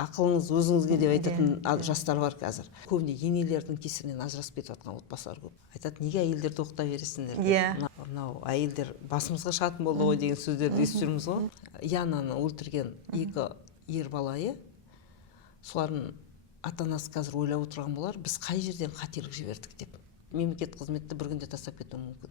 ақылыңыз өзіңізге деп айтатын жастар бар қазір. Көбіне енелердің кесірінен ажырасып кетіп жатқан отбасылар көп. Айтады, неге әйелдерді оқыта бересіңдер деп. Мынау әйелдер басымызға шығатын болды ғой деген сөздерді естіп жүрміз ғой. Янаны өлтірген 2 ер балайы, солардың ата-анасы қазір ойлап отырған болар, біз қай жерден қателік жібердік деп. Мемлекеттік қызметті бір күнде тастап кетуі мүмкін.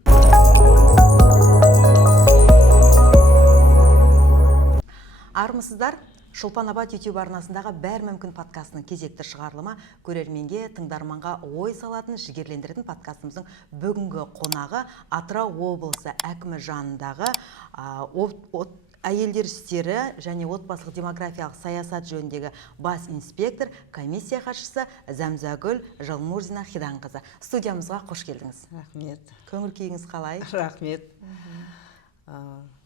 Армысыздар, Шолпан Абат YouTube арнасындағы Бәр мүмкін подкастының кезекті шығарылымы көрерменге, тыңдарманға ой салатын, жігерлендіретін подкастымыздың бүгінгі қонағы Атырау облысы әкімі жанындағы әйелдер істері және отбасылық демографиялық саясат жөніндегі бас инспектор, комиссия хатшысы Зәмзагүл Жылмурзина Хиданқызы. Студиямызға қош келдіңіз. Рахмет. Көңіл күйіңіз қалай? Рахмет.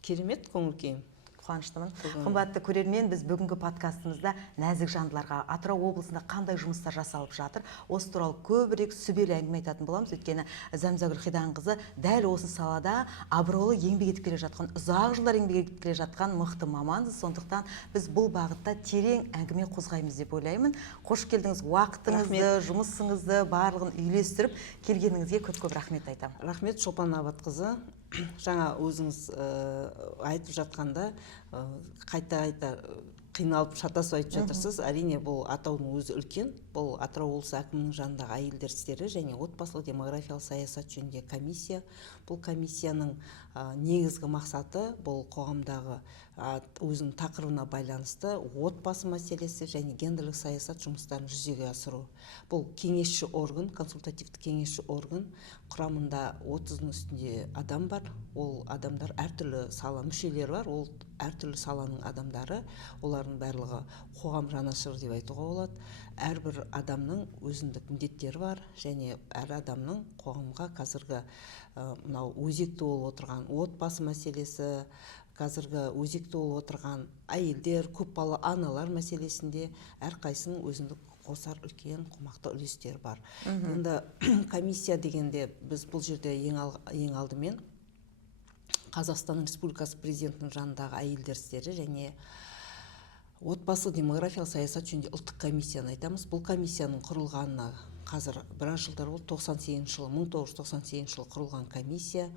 Керемет көңіл күйім. Қуаныштымын. Қымбатты көрермен, біз бүгінгі подкастымызда нәзік жандыларға Атырау облысында қандай жұмыстар жасалып жатыр, осы туралы көбірек сүбелі әңгіме айтатын боламыз. Өйткені Зәмзагүл Хиданқызы дәл осы салада абыройлы еңбек етіп келе жатқан, ұзақ жылдар еңбек етіп келе жатқан мықты маман. Сондықтан біз бұл бағытта терең әңгіме қозғаймыз деп ойлаймын. Қош келдіңіз. Уақытыңызды, жұмысыңызды барлығын үйлестіріп келгеніңізге көп-көп рахмет айтамын. Рахмет, Шолпан Абатқызы. Жаңа өзіңіз айтып жатқанда қайта қиналып шатасып айтып жатырсыз. Әрине бұл атаудың өзі үлкен. Бұл Атырау облысы әкімінің жанындағы әйелдер істері және отбасылық демографиялық саясат жөніндегі комиссия. Бұл комиссияның негізгі мақсаты бұл қоғамдағы өзінің тақырыбына байланысты отбасы мәселесі және гендерлік саясат жұмыстарын жүзеге асыру. Бұл кеңесші орган, консультативті кеңесші орган. Құрамында 30-ның үстінде адам бар. Ол адамдар әртүрлі сала мүшелері бар. Ол әртүрлі саланың адамдары. Олардың барлығы қоғам жанашыры деп айтуға болады. Әрбір адамның өзіндік міндеттері бар және әр адамның қоғамға қазіргі мынау өзекті болып отырған отбасы мәселесі, қазіргі өзекті болып отырған әйелдер, көпбалалы аналар мәселесінде әрқайсының өзіндік қосар үлкен қомақты үлестері бар. Енді комиссия дегенде біз бұл жерде ең алдымен Қазақстан Республикасы президентінің жанындағы әйелдер істері және отбасы демографиялық саясат жөнінде ұлттық комиссияны айтамыз. Бұл комиссияның құрылғанына қазір біраз жылдар болды. 1998 жылы құрылған комиссия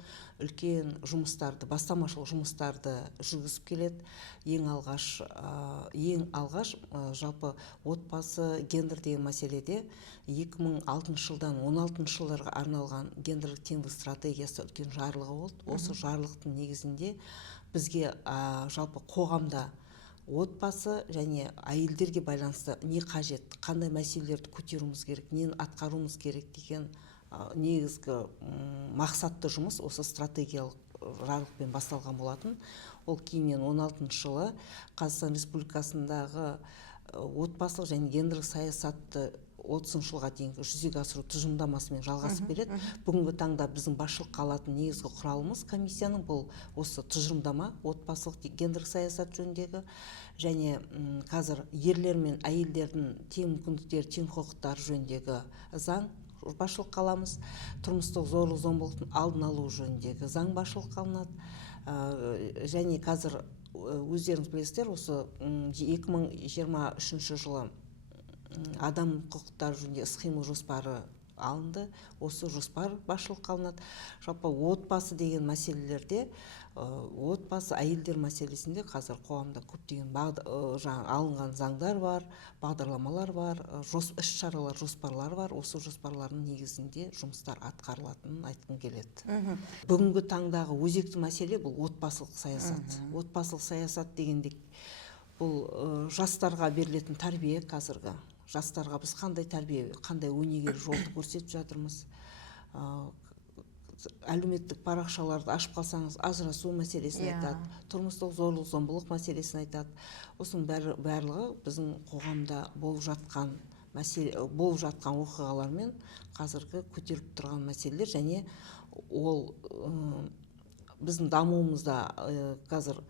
үлкен жұмыстарды, бастамашылық жұмыстарды жүргізіп келеді. Ең алғаш жалпы отбасы гендер деген мәселеде 2006 жылдан 16 жылдарға арналған гендерлік теңдік стратегиясы үлкен жарлығы болды. Осы жарлықтың негізінде бізге жалпы қоғамда отбасы және әйелдерге байланысты не қажет, қандай мәселелерді көтеруіміз керек, нені атқаруымыз керек деген негізгі мақсатты жұмыс осы стратегиялық жарлықпен басталған болатын. Ол кейіннен 16 жылы Қазақстан Республикасындағы отбасылық және гендерлік саясатты 30 жылға дейінгі жүзеге асыру тұжырымдамасымен жалғасып келеді. Бүгінгі таңда біздің басшылыққа алатын негізгі құралымыз комиссияның бұл осы тұжырымдама отбасылық гендерлік саясат жөніндегі және қазір ерлер мен әйелдердің тең мүмкіндіктері, тең құқықтары жөніндегі заң басшылыққа аламыз. Тұрмыстық зорлық-зомбылықтың алдын алу жөніндегі заң басшылыққа алынады. Және қазір өздеріңіз білесіздер, осы 2023 жылы адам құқықтары жөнінде іс-қимыл жоспары алынды. Осы жоспар басшылыққа алынады. Жалпы отбасы деген мәселелерде, отбасы әйелдер мәселесінде қазір қоғамда көптеген алынған заңдар бар, бағдарламалар бар, іс-шаралар, жоспарлар бар. Осы жоспарлардың негізінде жұмыстар атқарылатынын айтқым келеді. Бүгінгі таңдағы өзекті мәселе бұл отбасылық саясат. Отбасылық саясат дегенде бұл жастарға берілетін тәрбие қазіргі. Жастарға біз қандай тәрбие, қандай өнегелі жолды көрсетіп жатырмыз. Әлеуметтік парақшаларды ашып қалсаңыз ажырасу мәселесін айтады, тұрмыстық зорлық-зомбылық мәселесін айтады. Осының барлығы біздің қоғамда болып жатқан оқиғалармен қазіргі көтеріліп тұрған мәселелер және ол біздің дамуымызда қазір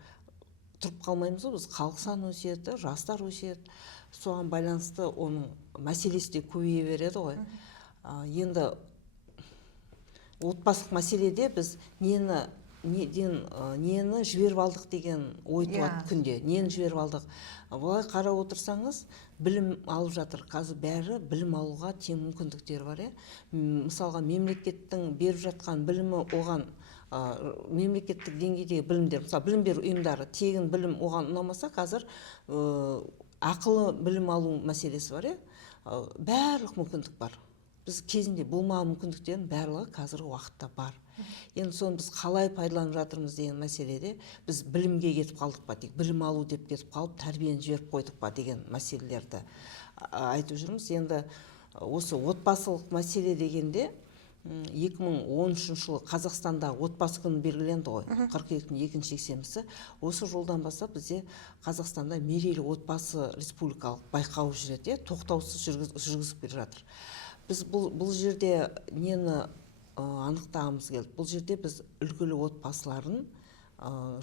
тұрып қалмаймыз ғой, біз халық саны өседі, жастар өседі. Соған байланысты оның мәселесі де көбейе береді ғой. Енді отбасылық мәселеде біз нені нені жіберіп алдық деген ой туады күнде. Нені жіберіп алдық? Былай қарап отырсаңыз, білім алып жатыр. Қазір бәрі білім алуға тең мүмкіндіктері бар, Мысалға, мемлекеттің беріп жатқан білімі оған мемлекеттік деңгейдегі білімдер, мысалы білім беру ұйымдары тегін білім оған ұнамаса, қазір ақылы білім алу мәселесі бар, барлық мүмкіндік бар. Біз кезінде болмаған мүмкіндіктердің барлығы қазіргі уақытта бар. Енді соны біз қалай пайдаланып жатырмыз деген мәселеде біз білімге кетіп қалдық па, тек білім алу деп кетіп қалып, тәрбиені жіберіп қойдық па деген мәселелерді айтып жүрміз. Енді осы отбасылық мәселе дегенде 2013 жылы Қазақстанда отбасы күні белгіленді ғой, қыркүйектің 2-ші жексенбісі. Осы жолдан бастап бізде Қазақстанда мерейлі отбасы республикалық байқауы жүреді, тоқтаусыз жүргізіп келе жатыр. Біз бұл жерде нені анықтағымыз келді? Бұл жерде біз үлгілі отбасыларын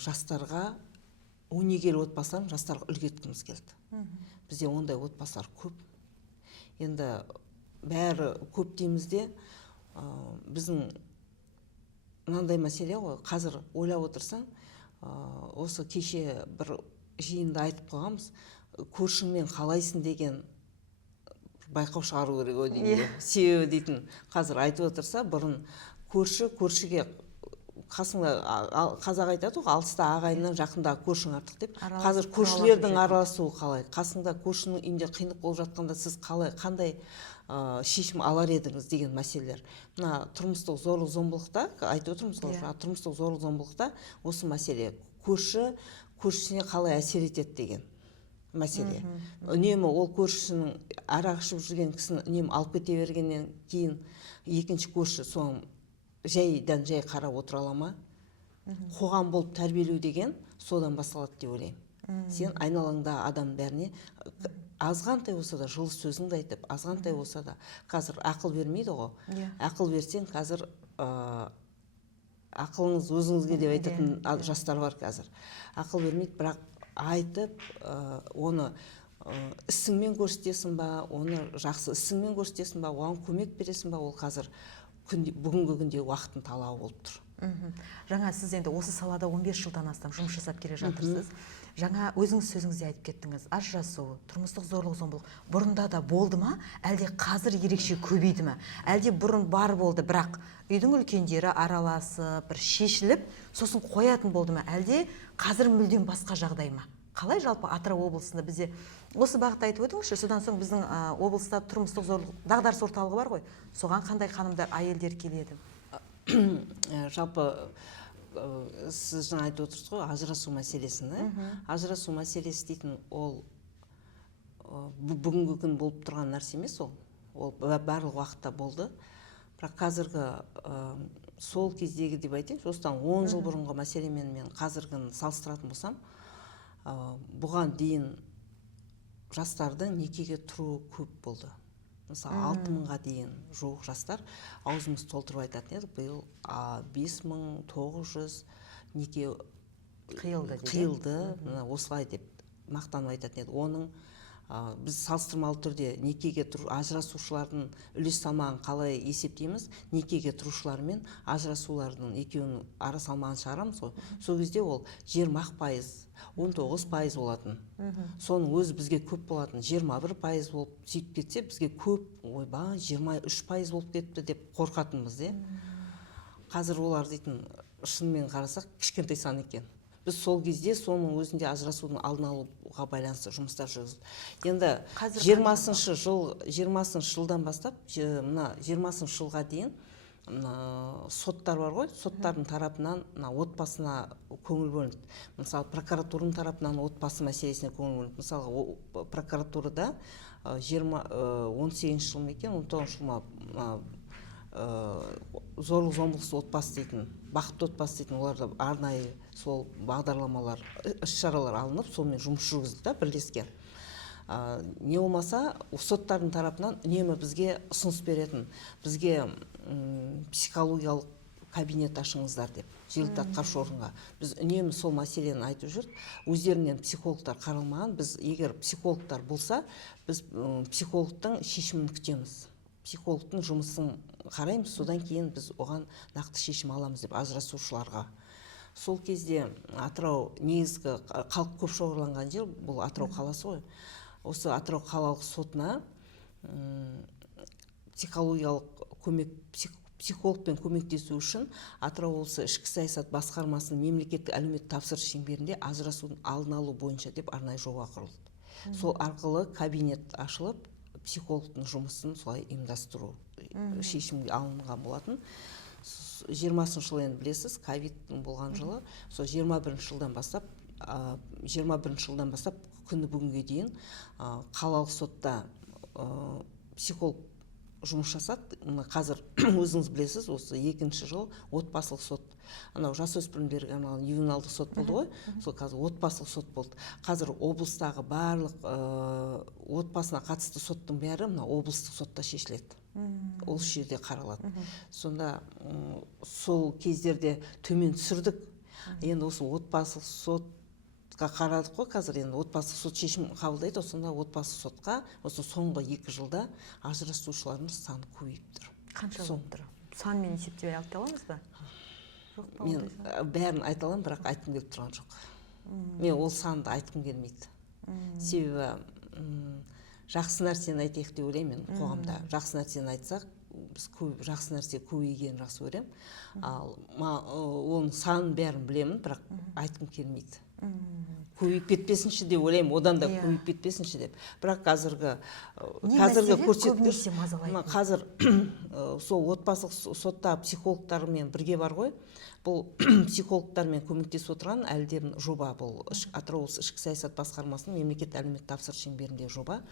жастарға, өнегелі отбасыларын жастарға үлгі еткіміз келді. Бізде ондай отбасылар көп. Енді бәрі көп деймізде, біздің мынандай мәселе ғой, қазір ойлап отырсаң, осы кеше бір жиында айтып қойғанбыз, көршіңмен қалайсың деген байқау шығару керек ой деймін. Себебі дейтін, қазір айтып отырса, бұрын көршіге қасыңда, қазақ айтады ғой, алыста ағайыннан жақындағы көршің артық деп. Қазір көршілердің араласуы қалай? Қасыңда көршінің үйінде қиындық болып жатқанда сіз қандай шешім алар едіңіз деген мәселелер. Мына тұрмыстық зорлық-зомбылықта айтып отырмыз ғой, тұрмыстық зорлық-зомбылықта осы мәселе көршісіне қалай әсер етеді деген мәселе. Үнемі ол көршісінің арақ ішіп жүрген кісіні үнемі алып кете бергеннен кейін екінші көрші соң жайдан жай қарап отыра ала ма? Қоғам болып тәрбиелеу деген содан басталады деп ойлаймын. Сен айналаңда адам бәріне азғантай болса да жылы сөзіңді айтып, азғантай болса да, қазір ақыл бермейді ғой. Ақыл берсең, қазір ақылыңыз өзіңізге деп айтатын жастар бар қазір. Ақыл бермейді, бірақ айтып, оны ісіңмен көрсетесің ба, оны жақсы ісіңмен көрсетесің ба, оған көмек бересің ба, ол қазір бүгінгі күнде уақыттың талабы болып тұр. Жаңа сіз енді осы салада 15 жылдан астам жұмыс жасап келе жатырсыз. Жаңа өзіңіз сөзіңізде айтып кеттіңіз, ажырасу, тұрмыстық зорлық-зомбылық бұрында да болды ма, әлде қазір ерекше көбейді ме? Әлде бұрын бар болды, бірақ үйдің үлкендері араласып, бір шешіліп, сосын қоятын болды ма? Әлде қазір мүлдем басқа жағдай ма? Қалай жалпы Атырау облысында бізде осы бағытта айтып өтіңізші, содан соң біздің облыста тұрмыстық зорлық дағдарыс орталығы бар ғой, соған қандай ханымдар, әйелдер келеді? Жалпы сіз жаңа айтып отырсыз ғой, ажырасу мәселесін. Ажырасу мәселесі дейтін ол бүгінгі күн болып тұрған нәрсе емес, ол барлық уақытта болды. Бірақ қазіргі сол кездегі деп айтайыншы, осыдан 10 жыл бұрынғы мәселемен мен қазіргіні салыстыратын болсам, бұған дейін жастардың некеге тұруы көп болды. Мысалы 6000-ға дейін жуық жастар аузымыз толтырып айтатын еді, биыл 5900 неке қиылды, осылай деп мақтанып айтатын еді. Оның біз салыстырмалы түрде некеге ажырасушылардың үлес салмағын қалай есептейміз? Некеге тұрушылар мен ажырасулардың екеуінің ара салмағын шығарамыз ғой. Сол кезде ол 20%, 19% болатын. Соның өзі бізге көп болатын. 21% болып сөйтіп кетсе, бізге көп, ойба, 23% болып кетті деп қорқатынбыз. Қазір олар дейтін, шынымен қарасақ, кішкентай сан екен. Біз сол кезде соның өзінде ажырасудың алдын алуға байланысты жұмыстар жүргіздік. Енді 20-шы жылдан бастап, мына 20-шы жылға дейін соттар бар ғой, соттардың тарапынан отбасына көңіл бөлінді. Мысалы, прокуратураның тарапынан отбасы мәселесіне көңіл бөлінді. Мысалы, прокуратурада 18 жыл екен, 19 жыл зорлық-зомбылықсыз отбасы дейтін, бақытты отбасы дейтін, оларда арнайы сол бағдарламалар, іс-шаралар алынып, сонымен жұмыс жүргізді бірлескен. Не болмаса, соттардың тарапынан үнемі бізге ұсыныс беретін, бізге психологиялық кабинет ашыңыздар деп, жергілікті атқарушы органға. Біз үнемі сол мәселені айтып жүрдік. Өздерінен психологтар қаралмаған, біз егер психологтар болса, біз психологтың шешімін күтеміз. Психологтың жұмысын қараймыз, содан кейін біз оған нақты шешім аламыз деп ажырасушыларға. сол кезде Атырау негізгі халық көп шоғырланған жер бұл Атырау қаласы ғой. Осы Атырау қалалық сотына психологиялық көмек, психологпен көмектесу үшін Атырау облысы ішкі саясат басқармасының мемлекеттік әлеуметтік тапсырыс шеңберінде ажырасудың алдын алу бойынша деп арнайы жоба құрылды. Сол арқылы кабинет ашылып, психологтың жұмысын солай ұйымдастыру шешімге алынған болатын. 20-шы жылы енді білесіз, ковидтің болған жылы, сол 21-ші жылдан бастап күні бүгінге дейін қалалық сотта психолог жұмыс жасады. Қазір өзіңіз білесіз, осы 2-ші жыл отбасылық сот, анау жасөспірімдерге арналған ювеналдық сот болды ғой, сол қазір отбасылық сот болды. Қазір облыстағы барлық отбасына қатысты соттың бәрі мына облыстық сотта шешіледі. Ол жерде қаралады. Сонда сол кездерде төмен түсірдік. Енді осы отбасылық сотқа қарадық қой, қазір енді отбасылық сот шешім қабылдайды. Сонда отбасылық сотқа осы соңғы 2 жылда ажырасушылардың саны көбейіп тұр. Қанша болып тұр? Санмен есептеп айта аламыз ба? Мен бәрін айта аламын, бірақ айтқым келіп тұрған жоқ. Мен ол санды айтқым келмейді. Себебі жақсы нәрсені айтайық деп ойлаймын. Қоғамда жақсы нәрсені айтсақ, біз жақсы нәрсе көбейгенін жақсы көремін. Ал оның санын бәрін білемін, бірақ айтқым келмейді. Көбейіп кетпесінші деп ойлаймын, одан да көбейіп кетпесінші деп. Бірақ қазіргі көрсеткіш, қазір сол отбасылық сотта психологтармен бірге бар ғой. Бұл психологтармен көмектесіп отырған әлдебір жоба, бұл Атырау облысы ішкі саясат басқармасының мемлекеттік әлеуметтік тапсырыс шеңберінде жоба.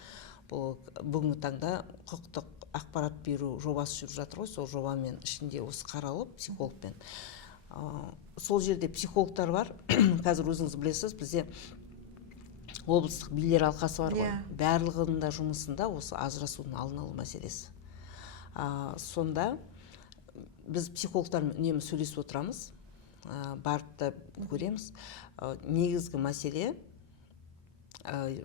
Бұл бүгінгі таңда құқықтық ақпарат беру жобасы жүріп жатыр ғой, сол жобамен ішінде осы қаралып психологпен. Сол жерде психологтар бар. Қазір өзіңіз білесіз, бізде облыстық билер алқасы бар ғой. Барлығында жұмысында осы ажырасудың алдын алу мәселесі. Сонда біз психологтармен үнемі сөйлесіп отырамыз, барып та көреміз. Негізгі мәселе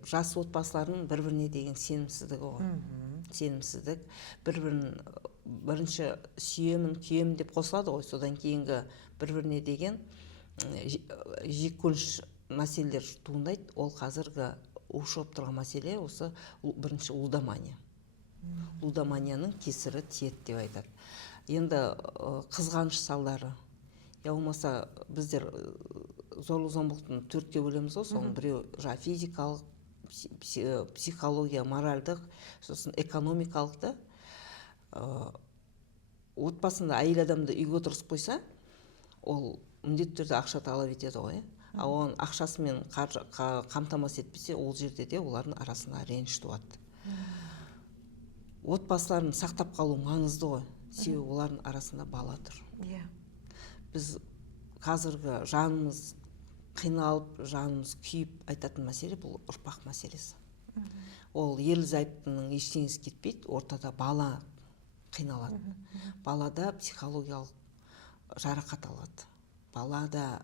жас отбасылардың бір-біріне деген сенімсіздігі ғой. Сенімсіздік, бірінші сүйемін, күйемін деп қосылады ғой, содан кейінгі бір-біріне деген жеккөрініш мәселелер туындайды. Ол қазіргі ушығып тұрған мәселе осы бірінші лудомания. Лудоманияның кесірі тиеді деп айтады. Енді қызғаныш салдары, я болмаса біздер зорлық-зомбылықтың 4-ке бөлеміз ғой, соның біреу физикалық, психология, моральдық, сосын экономикалық да. Отбасында әйел адамды үйге отырғызып қойса, ол міндетті түрде ақша талап етеді ғой. Ал оның ақшасымен қамтамасыз етпесе, ол жерде де олардың арасында реніш туады. Отбасыларын сақтап қалу маңызды ғой. Себебі олардың арасында бала тұр. Біз қазіргі жанымыз қиналып, жанымыз күйіп айтатын мәселе бұл ұрпақ мәселесі. Ол ерлі-зайыптының ештеңесі кетпейді, ортада бала қиналады. Балада психологиялық жарақат алады. Балада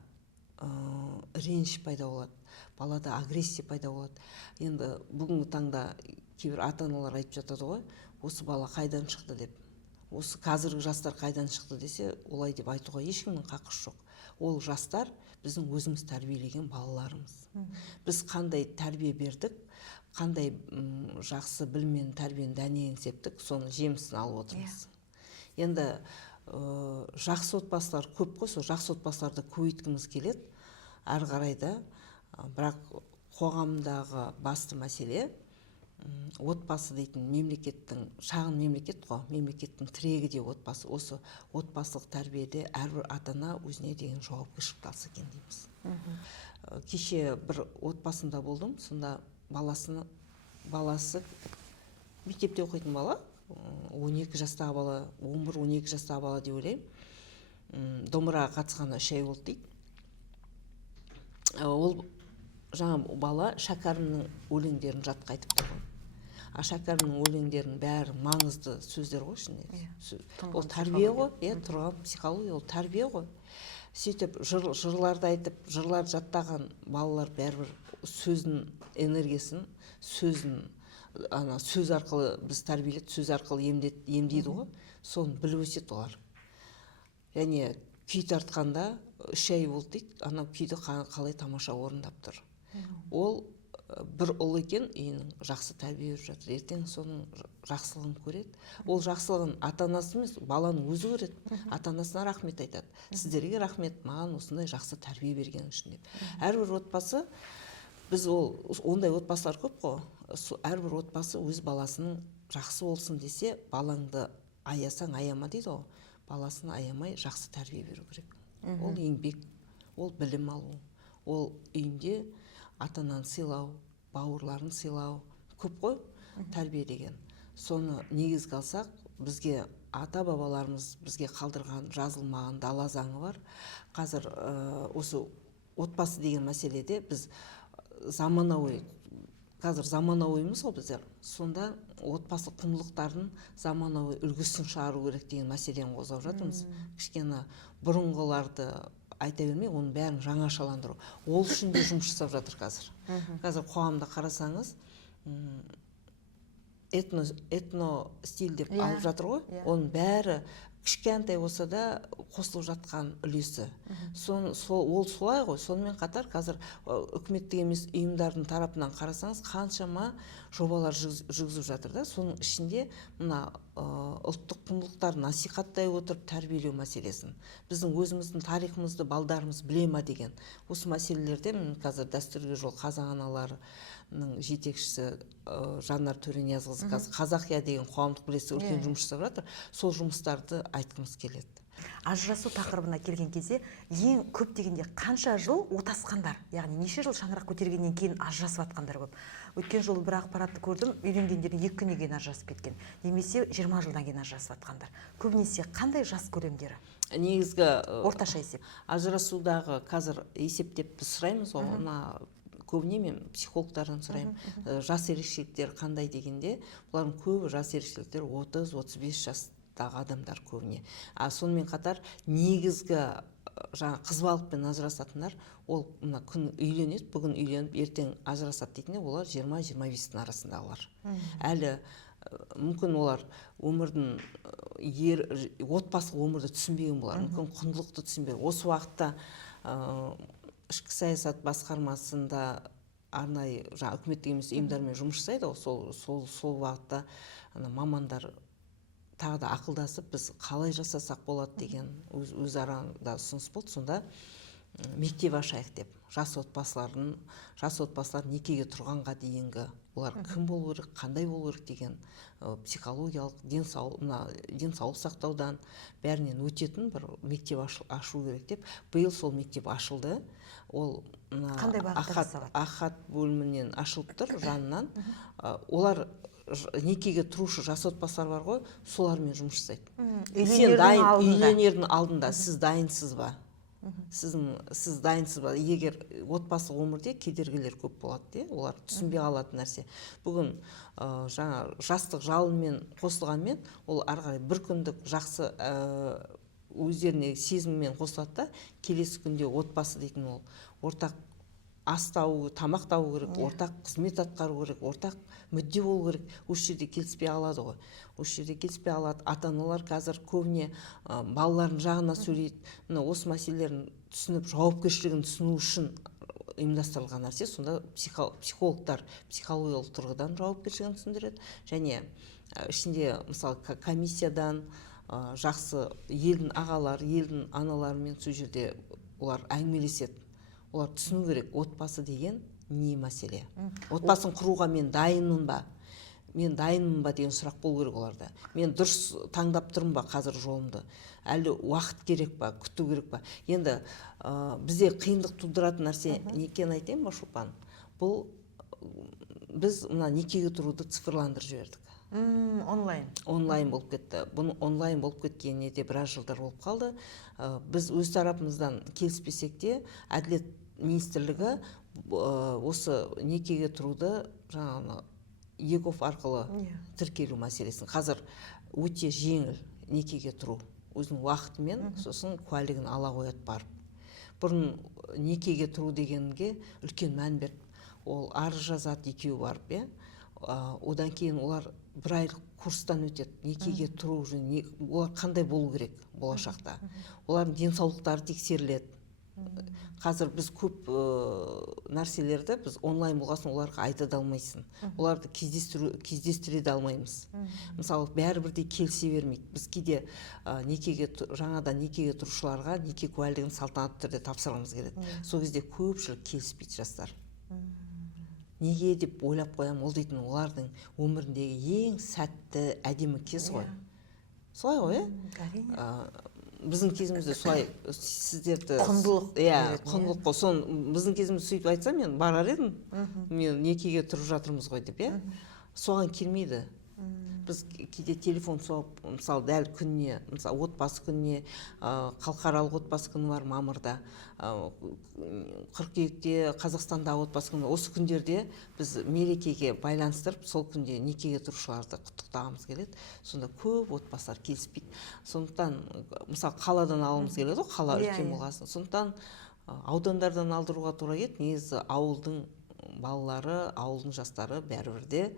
реніш пайда болады. Балада агрессия пайда болады. Енді бүгінгі таңда кейбір ата-аналар айтып жатады ғой, осы бала қайдан шықты деп. Осы қазіргі жастар қайдан шықты десе, олай деп айтуға ешкімнің қақысы жоқ. Ол жастар біздің өзіміз тәрбиелеген балаларымыз. Біз қандай тәрбие бердік, қандай жақсы білмен тәрбиені дәнегін септік, соны жемісін алып отырмыз. Енді жақсы отбасылар көп қой, сол жақсы отбасыларды көбейткіміз келеді. Әрі қарай да, бірақ қоғамдағы басты мәселе отбасы дейтін мемлекеттің, шағын мемлекет қой, мемлекеттің тірегі де отбасы. Осы отбасылық тәрбиеде әрбір ата-ана өзіне деген жауапкершілікті алса екен дейміз. Кеше бір отбасында болдым, сонда баласы мектепте оқитын бала, 12 жастағы бала, 11-12 жастағы бала деп ойлаймын. Домбыраға қатысқаны 3 ай болды дейді. Ол жаңа бала Шәкәрімнің өлеңдерін жатқа айтып тұрған. Шәкәрімнің өлеңдерінің бәрі маңызды сөздер ғой ішінде. Ол тәрбие ғой, тұрған психология, ол тәрбие ғой. Сөйтіп жырларды айтып, жырларды жаттаған балалар бәрібір сөздің энергиясын, сөз арқылы біз тәрбиеледі, сөз арқылы емдейді ғой. Соны біліп өседі олар. Және күй тартқанда 3 ай болды дейді, анау күйді қалай тамаша орындап тұр. Ол бір ұл екен, үйінің жақсы тәрбие беріп жатыр, ертең соның жақсылығын көреді. Ол жақсылығын ата-анасы емес, баланың өзі көреді. Ата-анасына рахмет айтады. Сіздерге рахмет, маған осындай жақсы тәрбие берген үшін деп. Әрбір отбасы, біз ондай отбасылар көп қой. Әрбір отбасы өз баласының жақсы болсын десе, балаңды аясаң аяма дейді ғой. Баласын аямай жақсы тәрбие беру керек. Ол еңбек, ол білім алу, ол үйінде ата-ананы сыйлау, бауырларын сыйлау, көп қой тәрбие деген. Соны негізге алсақ, бізге ата-бабаларымыз бізге қалдырған жазылмаған дала заңы бар. Қазір осы отбасы деген мәселеде біз қазір заманауимыз ғой біздер. Сонда отбасы құндылықтарын заманауи үлгісін шығару керек деген мәселені қозғап жатырмыз. Кішкене бұрынғыларды айта бермей, оның бәрін жаңашаландыру. Ол үшін де жұмыс жасап жатыр қазір. Қазір қоғамда қарасаңыз, этно стиль деп алып жатыр ғой. Оның бәрі кішкентай болса да қосылып жатқан үлесі. Ол солай ғой. Сонымен қатар қазір үкіметтік емес ұйымдардың тарапынан қарасаңыз, қаншама жобалар жүргізіп жатыр да. Соның ішінде мына ұлттық құндылықтарды насихаттай отырып тәрбиелеу мәселесін. Біздің өзіміздің тарихымызды балдарымыз біле ма деген. Осы мәселелерде қазір дәстүрге жол қазақ аналарының жетекшісі Жанар Төрениязқызы Қазақия деген қоғамдық бірлестік үлкен жұмыс жасап жатыр. Сол жұмыстарды айтқымыз келеді. Ажырасу тақырыбына келген кезде ең көп дегенде қанша жыл отасқандар, яғни неше жыл шаңырақ көтергеннен кейін ажырасып жатқандар көп. Өткен жолы бір ақпаратты көрдім, үйленгендердің 2 күннен кейін ажырасып кеткен, немесе 20 жылдан кейін ажырасып жатқандар. Көбінесе қандай жас көлемдері? Негізгі орташа есеп. Ажырасудағы қазір есептеп біз сұраймыз ғой, көбіне мен психологтардан сұраймын, жас ерекшеліктер қандай дегенде, бұлардың көбі жас ерекшеліктер 30-35 жастағы адамдар көбіне. Сонымен қатар негізгі қыз балықпен ажырасатындар, ол күн үйленеді, бүгін үйленіп, ертең ажырасады дейтінде, олар 20-25-тің арасындағылар. Әлі мүмкін олар өмірдің отбасы өмірді түсінбеген болар, мүмкін құндылықты түсінбеген. Осы уақытта ішкі саясат басқармасында арнайы үкіметтік емес ұйымдармен жұмыс жасайды, сол уақытта мамандар тағы да ақылдасып, біз қалай жасасақ болады деген өз арасында ұсыныс болды. Сонда мектеп ашайық деп, жас отбасылар некеге тұрғанға дейінгі олар кім болу керек, қандай болу керек деген психологиялық, денсаулық сақтаудан бәрінен өтетін бір мектеп ашу керек деп, биыл сол мектеп ашылды. Ол Ахат бөлімінен ашылып тұр, жанынан. Олар некеге тұрушы жас отбасылар бар ғой, солармен жұмыс жасайды. Үйленердің алдында сіз дайынсыз ба? Сіз дайынсыз ба? Егер отбасы өмірде кедергілер көп болады, олар түсінбей қалатын нәрсе. Бүгін жастық жалынмен қосылғанмен, ол арғай бір күндік жақсы өздеріне сезіммен қосылады да, келесі күнде отбасы дейтін ол ортақ ас тауы, тамақ тауы керек, ортақ қызмет атқару керек, ортақ мүдде болу керек. Осы жерде келіспей алады ғой. Осы жерде келіспей алады. Ата-аналар қазір көбіне балалардың жағына сөйлейді. Осы мәселелерін түсініп, жауапкершілігін түсіну үшін ұйымдастырылған нәрсе. Сонда психологтар психологиялық тұрғыдан жауапкершілігін түсіндіреді. Және ішінде мысалы комиссиядан жақсы елдің ағалары, елдің аналарымен сол жерде олар әңгімелеседі. Олар түсіну керек, отбасы деген не мәселе. Отбасын құруға мен дайынмын ба? Мен дайынмын ба деген сұрақ болу керек оларда. Мен дұрыс таңдап тұрмын ба қазір жолымды? Әлі уақыт керек па, күту керек па? Енді бізде қиындық тудыратын нәрсе не екенін айтайын ба, Шолпан? Бұл біз мына некеге тұруды цифрландырып жібердік. Онлайн болып кетті. Бұның онлайн болып кеткеніне де біраз жылдар болып қалды. Біз өз тарапымыздан келіспесек те, Әділет министрлігі осы некеге тұруды ЕГОФ арқылы тіркелу мәселесін. Қазір өте жеңіл некеге тұру. Өзінің уақытымен сосын куәлігін ала қояды барып. Бұрын некеге тұру дегенге үлкен мән беріп, ол арыз жазады екеуі барып, одан кейін олар бір айлық курстан өтеді, некеге тұру, олар қандай болу керек болашақта. Олардың денсаулықтары тексеріледі. Қазір біз көп нәрселерді біз онлайн болғасын оларға айта да алмайсың. Оларды кездестіре де алмаймыз. Мысалы, бәрібірде келісе бермейді. Біз кейде жаңадан некеге тұрушыларға неке куәлігін салтанатты түрде тапсырғымыз келеді. Сол кезде көпшілік келіспейді жастар. Неге деп ойлап қоямын, ол дейтін олардың өміріндегі ең сәтті әдемі кез ғой. Солай ғой, біздің кезімізде солай сіздерді құндылық құндылық қой. Соны біздің кезімізде сөйтіп айтсам, мен барар едім. Мен некеге тұрып жатырмыз ғой деп, соған келмейді. Біз кейде телефон соғып, мысалы, дәл күніне, мысалы, отбасы күніне, халықаралық отбасы күні бар мамырда, қыркүйекте Қазақстанда отбасы күні, осы күндерде біз мерекеге байланыстырып, сол күнде некеге тұрушыларды құттықтағымыз келеді. Сонда көп отбасылар келіспейді. Сондықтан, мысалы, қаладан алғымыз келеді, қала үлкен болғасын. Сондықтан аудандардан алдыруға тура келеді. Негізі ауылдың балалары, ауылдың жастары бәрібірде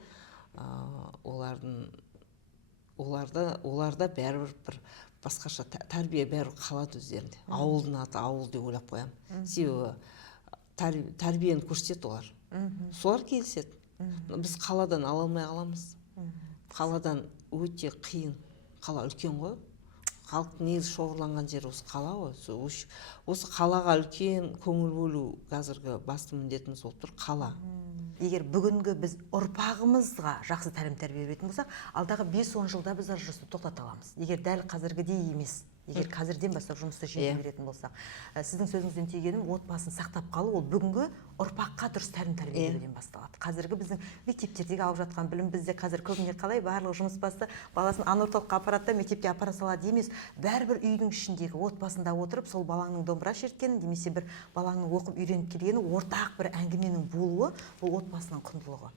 оларда бәрібір бір басқаша тәрбие бәрібір қалады өздерінде. Ауылдың аты ауыл деп ойлап қоямын. Себебі тәрбиені көрсетеді олар. Солар келіседі. Біз қаладан ала алмай қаламыз. Қаладан өте қиын. Қала үлкен ғой. Халықтың негізі шоғырланған жері осы қала ғой. Осы қалаға үлкен көңіл бөлу қазіргі басты міндетіміз болып тұр, қала. Егер бүгінгі біз ұрпағымызға жақсы тәрбие беретін болсақ, алдағы 5-10 жылда біз ажырасуды тоқтата аламыз. Егер дәл қазіргідей емес, егер қазірден бастап жұмысты жүйелей беретін болсақ. Сіздің сөзіңізден түйгенім, отбасын сақтап қалу, ол бүгінгі ұрпаққа дұрыс тәрбие беруден басталады. Қазіргі біздің мектептердегі алып жатқан білім, бізде қазір көбіне қалай барлық жұмыс басты баласын орталыққа апарады да мектепке апара салады емес, бәрібір үйдің ішіндегі отбасында отырып, сол балаңның домбыра шерткені, немесе бір балаңның оқып үйреніп келгені, ортақ бір әңгіменің болуы, бұл отбасының құндылығы.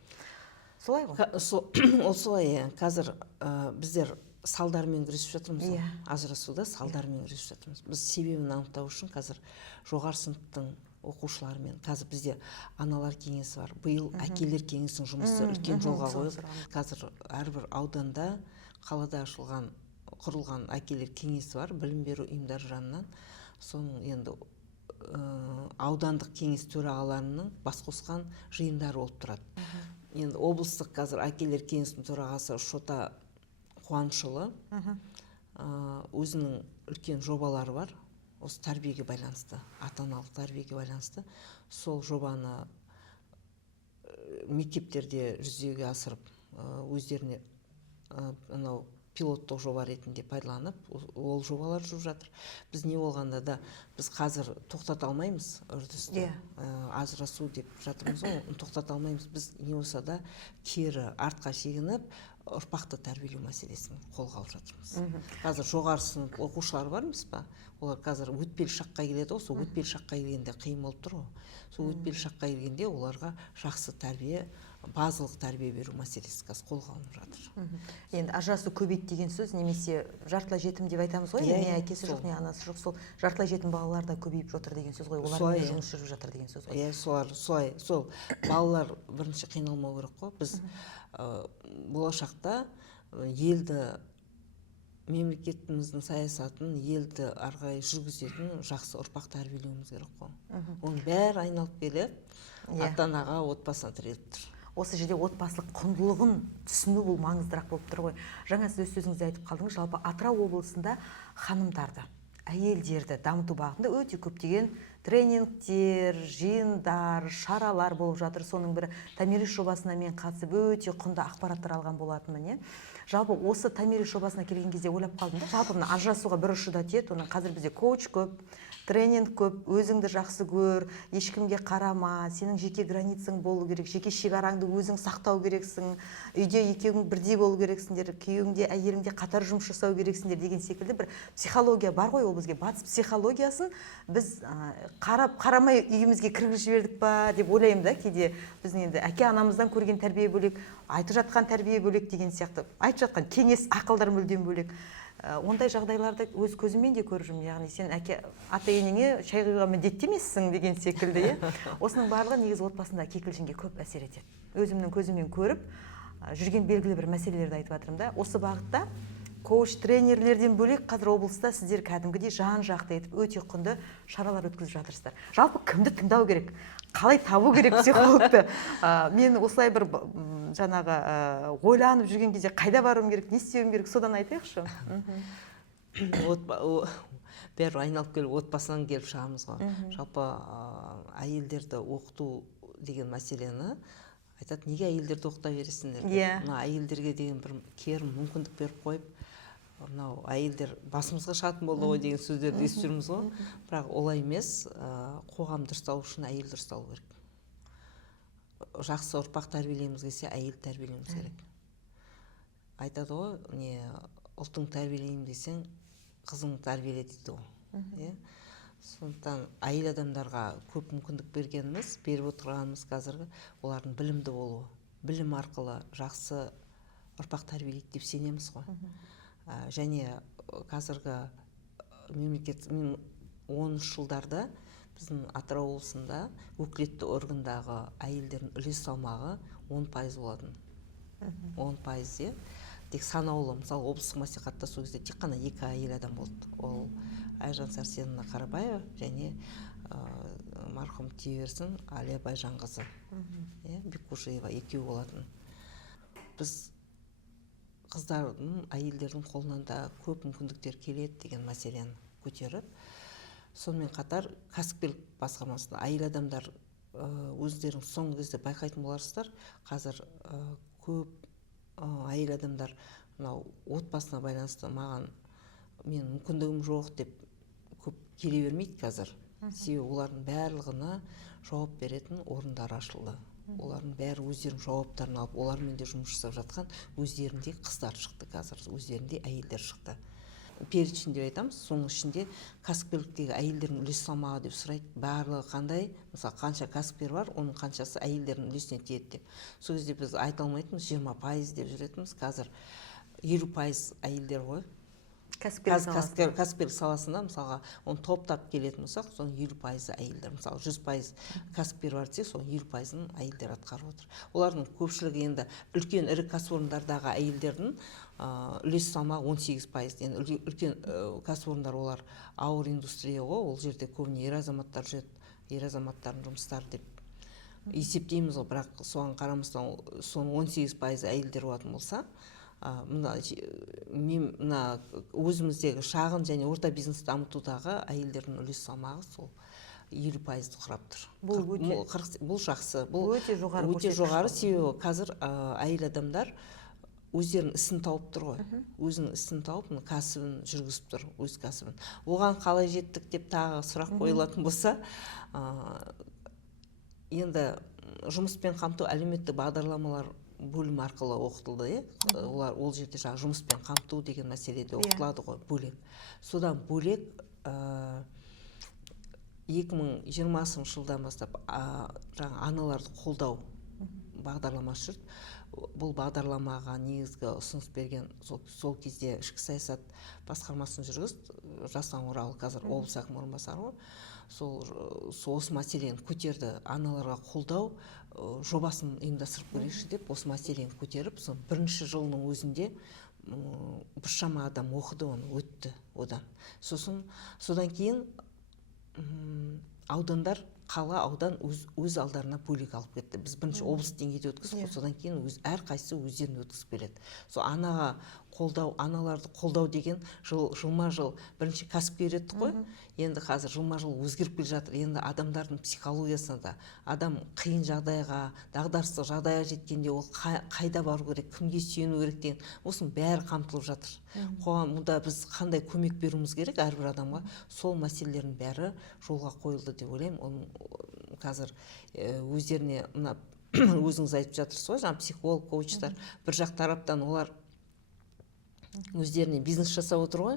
Солай ғой? Ол солай. Қазір біздер салдармен күресіп жатырмыз. Ажырасуда салдармен күресіп жатырмыз. Біз себебін анықтау үшін қазір жоғары сыныптың оқушыларымен, қазір бізде аналар кеңесі бар. Биыл әкелер кеңесінің жұмысы үлкен жолға қойып, қазір әрбір ауданда, қалада құрылған әкелер кеңесі бар, білім беру ұйымдары жанынан. Соның енді аудандық кеңес төрағаларының бас қосқан жиындары болып тұрады. Енді облыстық қазір әкелер кеңесінің төрағасы Шота Қуанышұлы өзінің үлкен жобалары бар, осы тәрбиеге байланысты, ата-аналық тәрбиеге байланысты. Сол жобаны мектептерде жүзеге асырып, өздеріне пилоттық жоба ретінде пайдаланып, ол жобалар жүріп жатыр. Біз не болғанда да, біз қазір тоқтата алмаймыз үрдісті. Ажырасу деп жатырмыз ғой, тоқтата алмаймыз. Біз не болса да кері артқа шегініп, ұрпақты тәрбиелеу мәселесін қолға алып жатырмыз. Қазір жоғары сынып оқушылар бар емес па? Олар қазір өтпелі шаққа келеді, осы өтпелі шаққа келгенде қиын болып тұр ғой. Сол өтпелі шаққа келгенде оларға жақсы тәрбие, базалық тәрбие беру мәселесі қазір қолға алынып жатыр. Енді ажырасу көбейді деген сөз, немесе жартылай жетім деп айтамыз ғой, не әкесі жоқ, не анасы жоқ, сол жартылай жетім балалар да көбейіп жатыр деген сөз ғой, олармен жұмыс жүріп жатыр деген сөз ғой. Сол балалар бірінші қиналмау керек қой. Біз болашақта елді, мемлекетіміздің саясатын, елді арғай жүргізетін жақсы ұрпақ тәрбиелеуіміз керек қой. Оның бәрі айналып келіп, ата-анаға, отбасына тіреліп тұр. Осы жерде отбасылық құндылығын түсіну бұл маңыздырақ болып тұр ғой. Жаңа сіз өз сөзіңізде айтып қалдыңыз, жалпы Атырау облысында ханымдарды, әйелдерді дамыту бағытында өте көптеген тренингтер, жиындар, шаралар болып жатыр. Соның бірі Томирис жобасына мен қатысып өте құнды ақпараттар алған болатынмын. Жалпы осы Томирис жобасына келген кезде ойлап қалдым да, жалпы мына ажырасуға бір ұшы да тиеді. Оның қазір бізде коуч көп, тренинг көп, өзіңді жақсы көр, ешкімге қарама, сенің жеке границаң болу керек, жеке шекараңды өзің сақтау керексің, үйде екеуің бірдей болу керексіңдер, күйеуіңде, әйеліңде қатар жұмыс жасау керексіңдер деген секілді бір психология бар ғой. Ол бізге батыс психологиясын біз қарамай үйімізге кіргізіп жібердік па деп ойлаймын да. Кейде біздің енді әке анамыздан көрген тәрбие бөлек, айтып жатқан тәрбие бөлек деген сияқты, айтып жатқан кеңес, ақылдар мүлдем бөлек. Ондай жағдайларды өз көзіммен де көріп жүрмін. Яғни сен ата-енеңе шай құюға міндетті емессің деген секілді. Осының барлығы негізі отбасында кикілжіңге көп әсер етеді. Өзімнің көзіммен көріп жүрген белгілі бір мәселелерді айтып жатырмын да. Осы бағытта коуч тренерлерден бөлек қазір облыста сіздер кәдімгідей жан жақты етіп өте құнды шаралар өткізіп жатырсыздар. Жалпы кімді тыңдау керек, қалай табу керек психологты? Мен осылай бір жаңағы ойланып жүрген кезде қайда баруым керек, не істеуім керек, содан айтайықшы. Бәрі айналып келіп отбасынан келіп шығамыз ғой. Жалпы әйелдерді оқыту деген мәселені айтады, неге әйелдерді оқыта бересіңдер? Мына әйелдерге деген бір керім мүмкіндік беріп қойып, мынау әйелдер басымызға шығатын болды ғой деген сөздерді естіп жүрміз ғой. Бірақ олай емес, қоғам дұрысталу үшін әйел дұрысталу керек. Жақсы ұрпақ тәрбиелейміз десе, әйел тәрбиелеуіміз керек. Айтады ғой, ұлтың тәрбиелеймін десең, қызың тәрбиеле дейді ғой. Сондықтан әйел адамдарға көп мүмкіндік бергеніміз, беріп отырғанымыз қазіргі олардың білімді болуы. Білім арқылы жақсы ұрпақ тәрбиелейді деп сенеміз ғой. Және қазіргі мемлекет 10 жылдарда біздің Атырау облысында өкілетті органдағы әйелдердің үлес салмағы 10% болатын. 10%, тек санаулы, мысалы облыстық мәслихатта сол кезде тек қана 2 әйел адам болды. Ол Айжан Сәрсенова Қарабаева және марқұм Тиверсін Алия Байжанқызы, Бекушеева екеу болатын. Біз қыздардың, әйелдердің қолынан да көп мүмкіндіктер келеді деген мәселені көтеріп, сонымен қатар кәсіпкерлік басқармасында әйел адамдар өздерің соңғы кезде байқайтын боларсыздар, қазір көп әйел адамдар мынау отбасына байланысты мен мүмкіндігім жоқ деп көп келе бермейді қазір. Себебі олардың барлығына жауап беретін орындар ашылды. Олардың бәрі өздерінің жауаптарын алып, олармен де жұмыс жасап жатқан өздерінде қыздар шықты қазір, өздерінде әйелдер шықты. Перечень деп айтамыз, соның ішінде кәсіпкерліктегі әйелдердің үлес салмағы деп сұрайды. Барлығы қандай, мысалы қанша кәсіпкер бар, оның қаншасы әйелдердің үлесіне тиеді деп. Сол кезде біз айта алмайтынбыз, 20% деп жүретінбіз, қазір 50% әйелдер ғой. Кәсіпкерлік саласында, мысалға, оны топтап келетін болсақ, соның 50% әйелдер. Мысалы, 100% кәсіпкер бар десе, соның 50%-ын әйелдер атқарып отыр. Олардың көпшілігі енді үлкен ірі кәсіпорындардағы әйелдердің үлес салмағы 18%. Енді үлкен кәсіпорындар олар ауыр индустрия ғой, ол жерде көбіне ер азаматтар жүреді, ер азаматтардың жұмыстары деп есептейміз ғой, бірақ соған қарамастан соның 18% әйелдер болатын болса, мына өзіміздегі шағын және орта бизнес дамытудағы әйелдердің үлес салмағы сол 50%-ді құрап тұр. Бұл жақсы, бұл өте жоғары, себебі қазір әйел адамдар өздерінің ісін тауып тұр ғой. Өзінің ісін тауып, кәсібін жүргізіп тұр, өз кәсібін. Оған қалай жеттік деп тағы сұрақ қойылатын болса, енді жұмыспен қамту әлеуметтік бағдарламалар бөлім арқылы оқытылды. Ол жерде жұмыспен қамту деген мәселеде оқытылады ғой, бөлек. Содан бөлек 2020 жылдан бастап аналарды қолдау бағдарламасы жүрді. Бұл бағдарламаға негізгі ұсыныс берген сол кезде ішкі саясат басқармасын жүргізді Жасан Орал, қазір облыс әкімі орынбасары ғой. Осы мәселені көтерді, аналарға қолдау жобасын ұйымдастырып көрейікші деп осы мәселені көтеріп, бірінші жылының өзінде біршама адам оқыды, оны өтті одан. Содан кейін аудандар, қала, аудан өз алдарына бөлек алып кетті. Біз бірінші облыс деңгейде өткіздік, содан кейін әрқайсысы өздерін өткізіп береді. Анаға қолдау, аналарды қолдау деген жылма-жыл бірінші кәсіпкер еттік қой. Енді қазір жылма-жыл өзгеріп келе жатыр. Енді адамдардың психологиясына да, адам қиын жағдайға, дағдарыстық жағдайға жеткенде ол қайда бару керек, кімге сүйену керек деген, осының бәрі қамтылып жатыр. Қоғамда біз қандай көмек беруіміз керек әрбір адамға, сол мәселелердің бәрі жолға қойылды деп ойлаймын. Оның қазір өздеріне, өзіңіз айтып жатырсыз ғой, психолог, коучтар, бір жақ тараптан олар өздеріне бизнес жасап отыр ғой,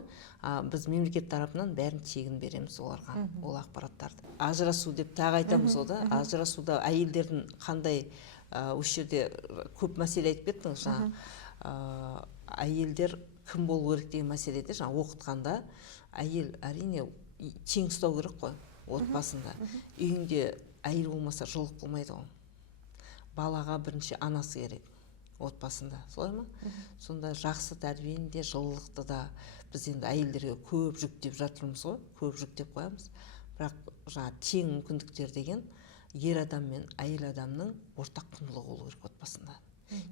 біз мемлекет тарапынан бәрін тегін береміз оларға, ол ақпараттарды. Ажырасу деп тағы айтамыз ода, ажырасуда әйелдердің қандай, осы жерде көп мәселе айтып кеттіңіз, әйелдер кім болу керек деген мәселеде, оқытқанда әйел әрине тең ұстау керек қой, отбасында. Үйінде әйел болмаса жылылық болмайды ғой. Балаға бірінші анасы керек. отбасында, солай ма? Сонда жақсы тәрбиені де, жылылықты да біз енді әйелдерге көп жүктеп жатырмыз ғой, көп жүктеп қоямыз. Бірақ жаңа тең мүмкіндіктер деген ер адам мен әйел адамның ортақ құндылығы болу керек отбасында.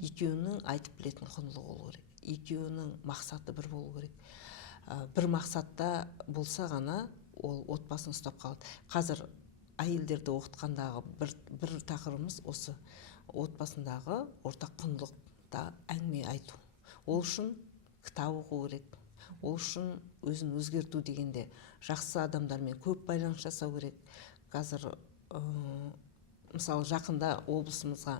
Екеуінің айтып білетін құндылығы болу керек. Екеуінің мақсаты бір болу керек. Бір мақсатта болса ғана ол отбасын ұстап қалады. Қазір әйелдерді оқытқандағы бір тақырыбымыз осы, отбасындағы ортақ құндылықта әңгіме айту. Ол үшін кітап оқу керек. Ол үшін өзін өзгерту дегенде жақсы адамдармен көп байланыс жасау керек. Қазір мысалы жақында облысымызға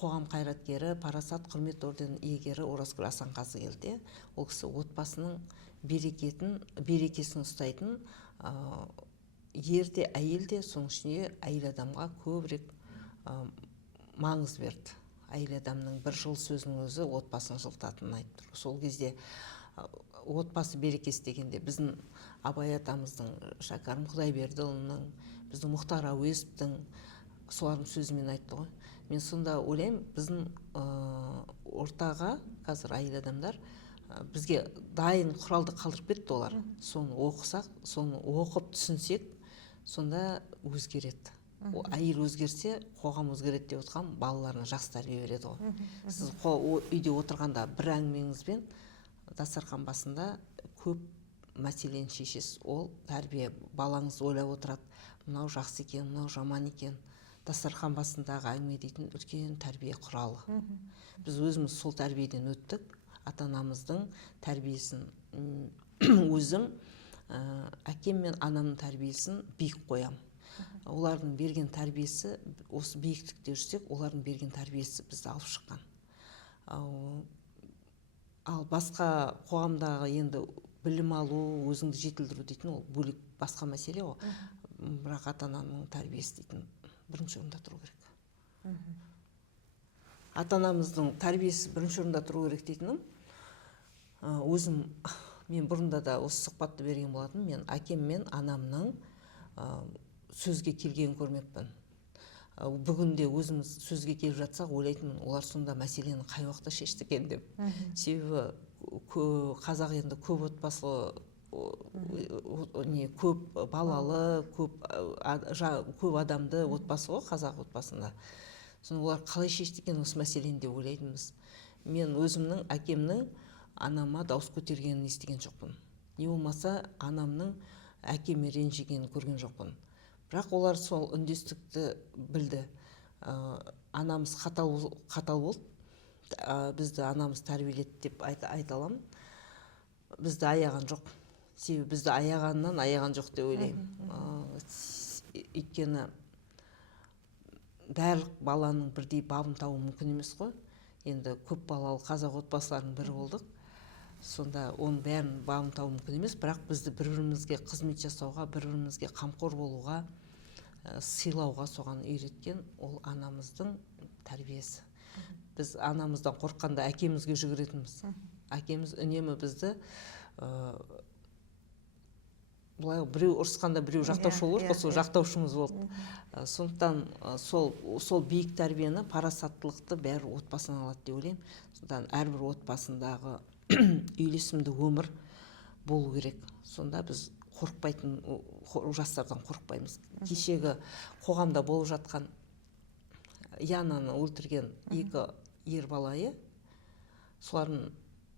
қоғам қайраткері, парасат құрмет орденінің иегері Оразгүл Асанқазы келді. Ол кісі отбасының берекесін ұстайтын ер де әйел де, соның ішінде әйел адамға көбірек маңыз берді. Әйел адамның бір жыл сөзінің өзі отбасын жылытатынын айтты. Сол кезде отбасы берекесі дегенде біздің Абай атамыздың, Шәкәрім Құдайбердіұлының, біздің Мұхтар Әуезовтің солардың сөзімен айтты ғой. Мен сонда ойлаймын, біздің ортаға қазір әйел адамдар бізге дайын құралды қалдырып кетті олар. Соны оқысақ, соны оқып түсінсек, сонда өзгереді. Әйел өзгерсе, қоғам өзгереді деп отқан, балаларына жақсы тәрбие береді ғой. Сіз үйде отырғанда бір әңгімеңізбен дастархан басында көп мәселені шешесіз. Ол тәрбие, балаңыз ойлап отырады, мынау жақсы екен, мынау жаман екен. Дастархан басындағы әңгіме дейтін үлкен тәрбие құралы. Біз өзіміз сол тәрбиеден өттік. Ата-анамыздың тәрбиесін өзім әкем мен анамның тәрбиесін биік қоям. Олардың берген тәрбиесі, осы биіктікте жүрсек, олардың берген тәрбиесі бізді алып шыққан. Ал басқа қоғамдағы енді білім алу, өзіңді жетілдіру дейтін, ол бөлек басқа мәселе ғой. Бірақ ата-ананың тәрбиесі дейтін бірінші орында тұру керек. Ата-анамыздың тәрбиесі бірінші орында тұру керек дейтінім, өзім, мен бұрында да осы сұхбатты берген болатын, мен әкем мен анамның сөзге келгенін көрмеппін. Бүгінде өзіміз сөзге келіп жатсақ, ойлайтынмын, олар сонда мәселені қай уақытта шешті екен деп. Себебі қазақ енді көп отбасылы, көп балалы, көп адамды отбасы ғой, қазақ отбасында. Соны олар қалай шешті екен осы мәселені деп ойлайтынбыз. Мен өзімнің әкемнің анама дауыс көтергенін естіген жоқпын. Не болмаса анамның әкеме ренжігенін көрген жоқпын. Бірақ олар сол үндестікті білді. Анамыз қатал болды. Бізді анамыз тәрбиеледі деп айта аламын. Бізді аяған жоқ. Себебі бізді аяғаннан аяған жоқ деп ойлаймын. Өйткені барлық баланың бірдей бабын табу мүмкін емес қой. Енді көп балалы қазақ отбасыларының бірі болдық. Сонда оның бәрін бабын табу мүмкін емес, бірақ бізді бір-бірімізге қызмет жасауға, бір-бірімізге қамқор болуға, сыйлауға соған үйреткен ол анамыздың тәрбиесі. Біз анамыздан қорыққанда әкемізге жүгіретінбіз. Әкеміз үнемі бізді былай біреу ұрысқанда біреу жақтаушы болу керек, сол жақтаушымыз болды. Сондықтан сол биік тәрбиені, парасаттылықты бәрі отбасынан алады деп ойлаймын. Сондықтан әрбір отбасындағы үйлесімді өмір болу керек. Сонда біз қорықпайтын, жастардан қорықпаймыз. Кешегі қоғамда болып жатқан Янаны өлтірген екі ер балайы, солардың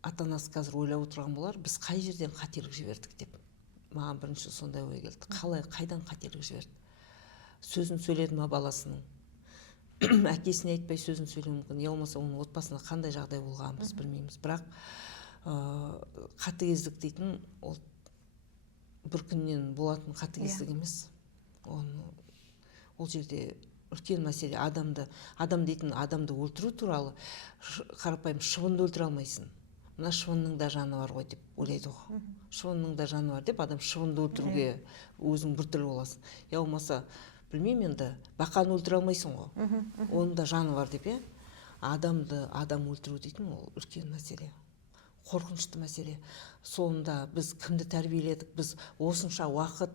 ата-анасы қазір ойлап отырған болар, біз қай жерден қателік жібердік деп. Маған бірінші сондай ой келді. Қайдан қателік жіберді? Сөзін сөйледі ма баласының? Әкесіне айтпай сөзін сөйлеу мүмкін. Я болмаса оның отбасында қандай жағдай болғанын біз білмейміз. Бірақ қатыгездік дейтін ол бір күннен болатын қатыгездік емес. Ол жерде үлкен мәселе. Адам дейтін адамды өлтіру туралы қарапайым шыбынды өлтіре алмайсың. Мына шыбынның да жаны бар ғой деп ойлайды ғой. Шыбынның да жаны бар деп адам шыбынды өлтіруге өзің біртүрлі боласың. Я болмаса, білмеймін енді, бақаны өлтіре алмайсың ғой. Оның да жаны бар деп, адамды адам өлтіру дейтін ол үлкен мәселе. Қорқынышты мәселе. Сонда біз кімді тәрбиеледік? Біз осынша уақыт,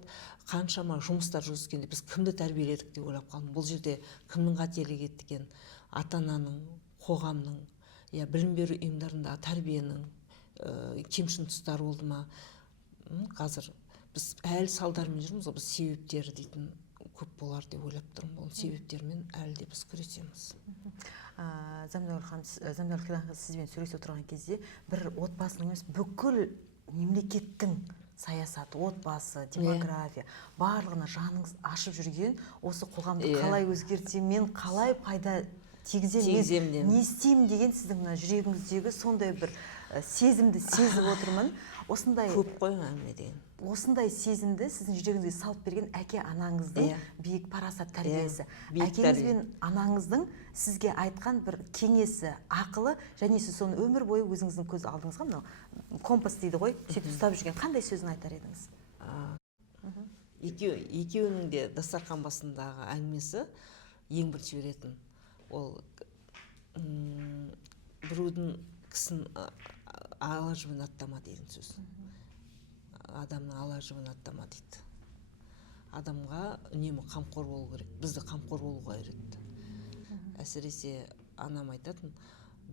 қаншама жұмыстар жүргізгенде біз кімді тәрбиеледік деп ойлап қалдым. Бұл жерде кімнің қателігі екен? Ата-ананың, қоғамның, білім беру ұйымдарындағы тәрбиенің кемшін тұстары болды ма? Қазір біз әлі салдармен жүрміз ғой, біз себептері дейтін көп болар деп ойлап тұрмын. Ол себептермен әлі де біз күресеміз. Замзагүл Хидан сізбен сөйлесіп отырған кезде бір отбасының емес, бүкіл мемлекеттің саясаты, отбасы, демография, барлығына жаныңыз ашып жүрген, осы қоғамды қалай өзгертсем, мен қалай пайда тигізем, не істеймін деген сіздің мына жүрегіңіздегі сондай бір сезімді сезіп отырмын. Осындай көп қой әңгіме деген. Осындай сезімді сіздің жүрегіңізге салып берген әке анаңыздың биік парасат тәрбиесі. Әкеңіз бен анаңыздың сізге айтқан бір кеңесі, ақылы, және сіз соны өмір бойы өзіңіздің көз алдыңызға, мынау компас дейді ғой, сөйтіп ұстап жүрген қандай сөзін айтар едіңіз? Екеуінің де дастархан басындағы әңгімесі ең бірінші беретін. Ол біреудің кісін ала жібін аттама деген сөз. Адамның ала жібін аттама дейді. Адамға үнемі қамқор болу керек. Бізді қамқор болуға үйретті. Әсіресе анам айтатын,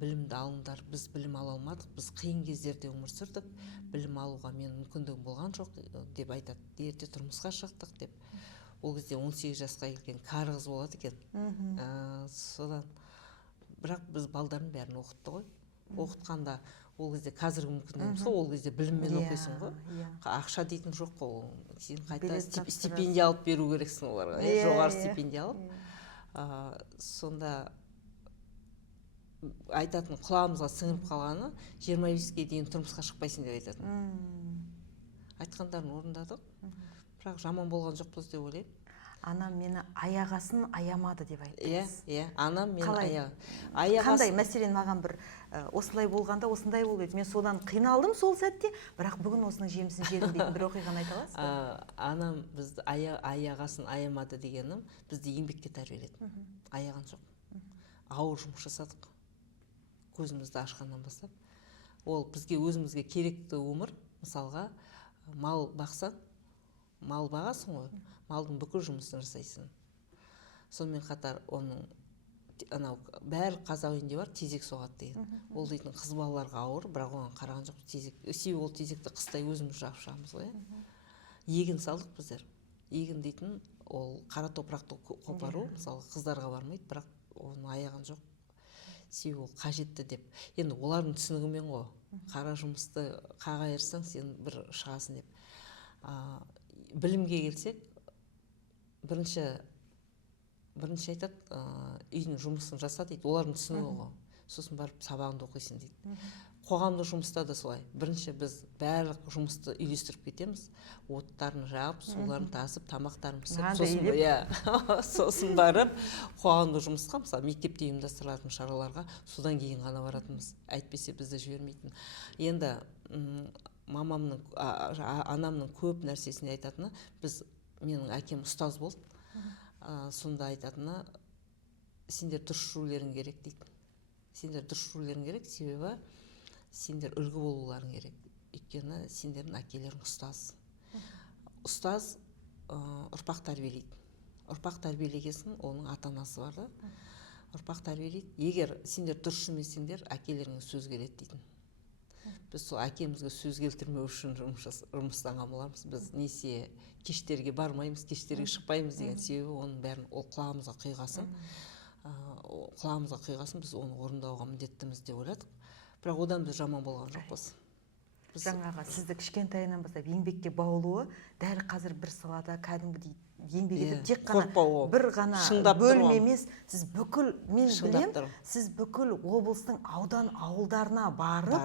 білімді алыңдар, біз білім ала алмадық, біз қиын кездерде өмір сүрдік, білім алуға мен мүмкіндігім болған жоқ деп айтады. Ерте тұрмысқа шықтық деп. Ол кезде 18 жасқа келген кәрі қыз болады екен. Содан бірақ біз балдардың бәрін оқытты ғой. Оқытқанда ол кезде қазіргі мүмкіндігіміз ғой, ол кезде біліммен оқисың ғой. Ақша дейтін жоқ қой. Сен қайта стипендия алып беру керексің оларға. Жоғары стипендия алып. Сонда айтатын, құлағымызға сіңіріп қалғаны 25-ге дейін тұрмысқа шықпайсың деп айтатын. Айтқандарын орындадық. Бірақ жаман болған жоқпыз деп ойлаймын. Анам мені аяғасын аямады деп айттыңыз. Анам мені аяғасын. Қандай мәселен маған бір осылай болғанда осындай болды. Мен содан қиналдым сол сәтте, бірақ бүгін осының жемісін жедім дейтін бір оқиғаны айта аласыз ба? Анам бізді аяғасын аямады дегенім, бізді еңбекке тәрбиеледі. Аяған жоқ. Ауыр жұмыс жасадық. Көзімізді ашқаннан бастап. Ол бізге өзімізге керекті өмір, мысалға, мал бақсаң, мал бағасың ғой, малдың бүкіл жұмысын жасайсың. Сонымен қатар оның бәрі қазақ үйінде бар, тезек соғады деген. Ол дейтін қыз балаларға ауыр, бірақ оған қараған жоқ. Себебі ол тезекті қыстай өзіміз жағып шығамыз ғой. Егін салдық біздер. Егін дейтін ол қара топырақты қопару, мысалы қыздарға бармайды, бірақ оны аяған жоқ. Себебі ол қажетті деп. Енді олардың түсінігімен ғой, қара жұмысты қағайырсаң сен бір шығасың деп. Білімге келсек, бірінші айтады, үйдің жұмысын жаса дейді, олардың түсінігі ғой. Сосын барып сабағыңды оқисың дейді. Қоғамдық жұмыста да солай. Бірінші біз барлық жұмысты үйлестіріп кетеміз. Оттарын жағып, суларын тасып, тамақтарын пісіріп, сосын барып қоғамдық жұмысқа, мысалы мектепте ұйымдастырылатын шараларға содан кейін ғана баратынбыз. Әйтпесе бізді жібермейтін. Енді анамның көп нәрсесіне айтатыны, менің әкем ұстаз болды. Сонда айтатыны, сендер дұрыс жүрулерің керек дейді. Сендер дұрыс жүрулерің керек, себебі сендер үлгі болуларың керек. Өйткені сендердің әкелерің ұстаз. Ұстаз ұрпақ тәрбиелейді. Ұрпақ тәрбиелегесін, оның ата-анасы бар да. Ұрпақ тәрбиелейді. Егер сендер дұрыс жүрмесеңдер, әкелеріңіз сөз келеді дейді. Біз сол әкемізге сөз келтірмеу үшін жұмыстанған боламыз. Біз несе кештерге бармаймыз, кештерге шықпаймыз деген себебі оның бәрін ол құлағымызға құйғасын, біз оны орындауға міндеттіміз деп ойладық. Бірақ одан біз жаман болған жоқпыз. Жаңағы сізді кішкентайынан бастап еңбекке баулуы дәл қазір бір салада кәдімгідей еңбек етіп тек қана бір ғана бөлім емес, сіз бүкіл, мен білем, сіз бүкіл облыстың аудан ауылдарына барып,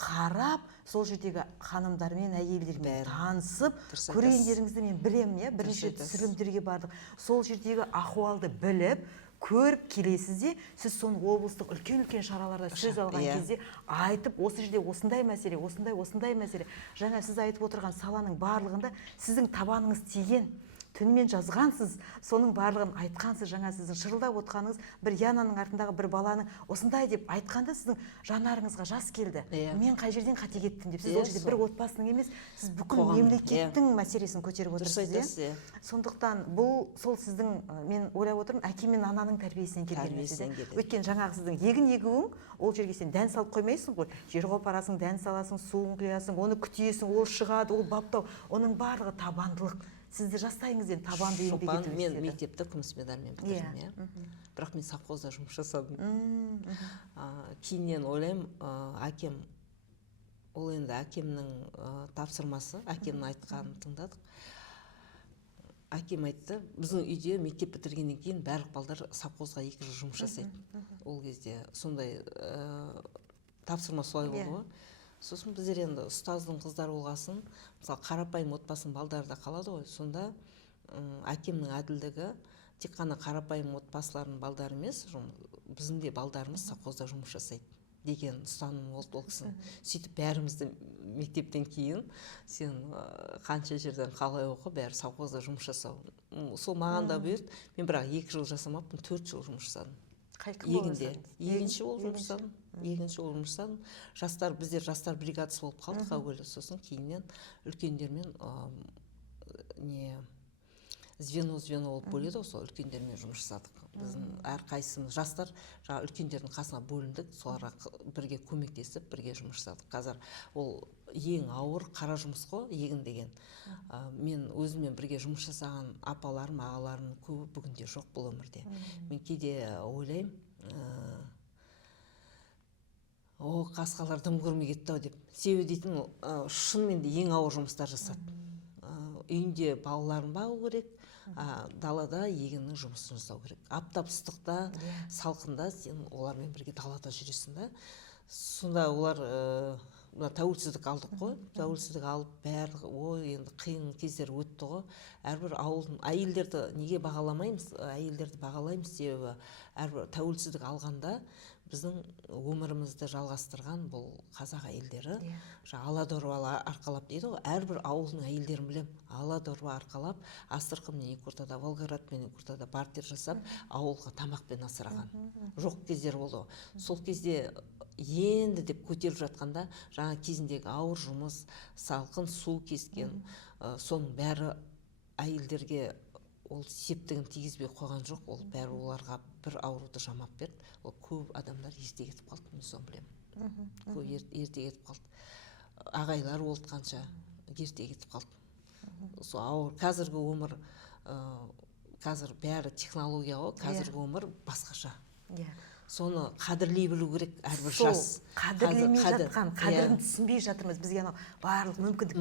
қарап, сол жердегі ханымдармен, әйелдермен танысып, көргендеріңізді мен білемін, бірінші түсірілімдерге бардық. Сол жердегі ахуалды біліп, көріп келесіз де, сіз соны облыстық үлкен-үлкен шараларда сөз алған кезде айтып, осы жерде осындай мәселе, осындай мәселе. Жаңа сіз айтып отырған саланың барлығында сіздің табаныңыз тиген. түнімен жазғансыз, соның барлығын айтқансыз. Жаңа сіздің шырылдап отқаныңыз, бір Янаның артындағы бір баланың осындай деп айтқанда сіздің жанарыңызға жас келді. Мен қай жерден қате кеттім деп. Сіз ол жерде бір отбасының емес, сіз бүкіл мемлекеттің мәселесін көтеріп отырсыз. Сондықтан бұл сол сіздің, мен ойлап отырмын, әке мен ананың тәрбиесінен келген нәрсе. Өйткені жаңағы сіздің егін егуің, ол жерге сен дән салып қоймайсың ғой. Жер қопарасың, дән саласың, суын құясың, оны күтесің, ол шығады, ол баптау. Оның барлығы табандылық. Сізді жастайыңыздан табанды еңбек етуіңіз. Мен мектепті күміс медальмен бітірдім, бірақ мен совхозда жұмыс жасадым. Кейіннен ойлаймын, әкем, ол енді әкемнің тапсырмасы, әкемнің айтқанын тыңдадық. Әкем айтты, біздің үйде мектеп бітіргеннен кейін барлық балдар совхозға 2 жыл жұмыс жасайды. Ол кезде сондай тапсырма солай болды ғой. Сосын біздер енді ұстаздың қыздары болғасын, мысалы қарапайым отбасының балдары да қалады ғой. Сонда әкемнің әділдігі тек қана қарапайым отбасылардың балдары емес, біздің де балдарымыз совхозда жұмыс жасайды деген ұстаным болды ол кісінің. Сөйтіп бәрімізді мектептен кейін сен қанша жерден қалай оқы, бәрі совхозда жұмыс жасау. Сол маған да бұйырды. Мен бірақ 2 жыл жасамаппын, 4 жыл жұмыс жасадым. Егінде. Егінші болып жұмыс жасадым. Егінші болып жұмыс жасадым. Жастар, біздер жастар бригадасы болып қалдық әуелі. Сосын кейіннен үлкендермен звено болып бөледі, сол үлкендермен жұмыс жасадық. Біздің әрқайсымыз жастар жаңа үлкендердің қасына бөліндік, соларға бірге көмектесіп, бірге жұмыс жасадық. Қазір ол ең ауыр қара жұмыс қой, егін деген. Мен өзіммен бірге жұмыс жасаған апаларым, ағаларым көбі бүгінде жоқ бұл өмірде. Мен кейде ойлаймын, қасқалар дым көрмей кетті-ау деп. Себебі дейтін, шынымен де ең ауыр жұмыстар жасады. Үйінде балаларын бағу керек, далада егіннің жұмысын жасау керек. Аптап ыстықта, салқында сен олармен бірге далада жүресің да. Сонда олар тәуелсіздік алдық қой. Тәуелсіздік алып барлығы, енді қиын кездер өтті ғой. Әрбір ауылдың әйелдерді неге бағаламаймыз? Әйелдерді бағалаймыз себебі әрбір тәуелсіздік алғанда біздің өмірімізді жалғастырған бұл қазақ әйелдері. Ала дорба арқалап дейді ғой, әрбір ауылдың әйелдерін білем. Ала дорба арқалап, Астырқыммен екі ортада, Волгоградпен екі ортада партер жасап, ауылға тамақпен асыраған. Жоқ кездер болды. Сол кезде енді деп көтеріп жатқанда, жаңа кезіндегі ауыр жұмыс, салқын су кескен, соның бәрі әйелдерге ол септігін тигізбей қойған жоқ. Ол бәрі оларға бір ауруды жамап берді. Ол көп адамдар ерте кетіп қалды, мен соны білемін. Көп ерте кетіп қалды. Ағайлар болды қанша, ерте кетіп қалды. Сол ауыр, қазіргі өмір, қазір бәрі технология ғой, қазіргі өмір басқаша. Соны қадірлей білу керек әрбір жас. Қадірлемей жатқан, қадірін түсінбей жатырмыз. Бізге барлық мүмкіндік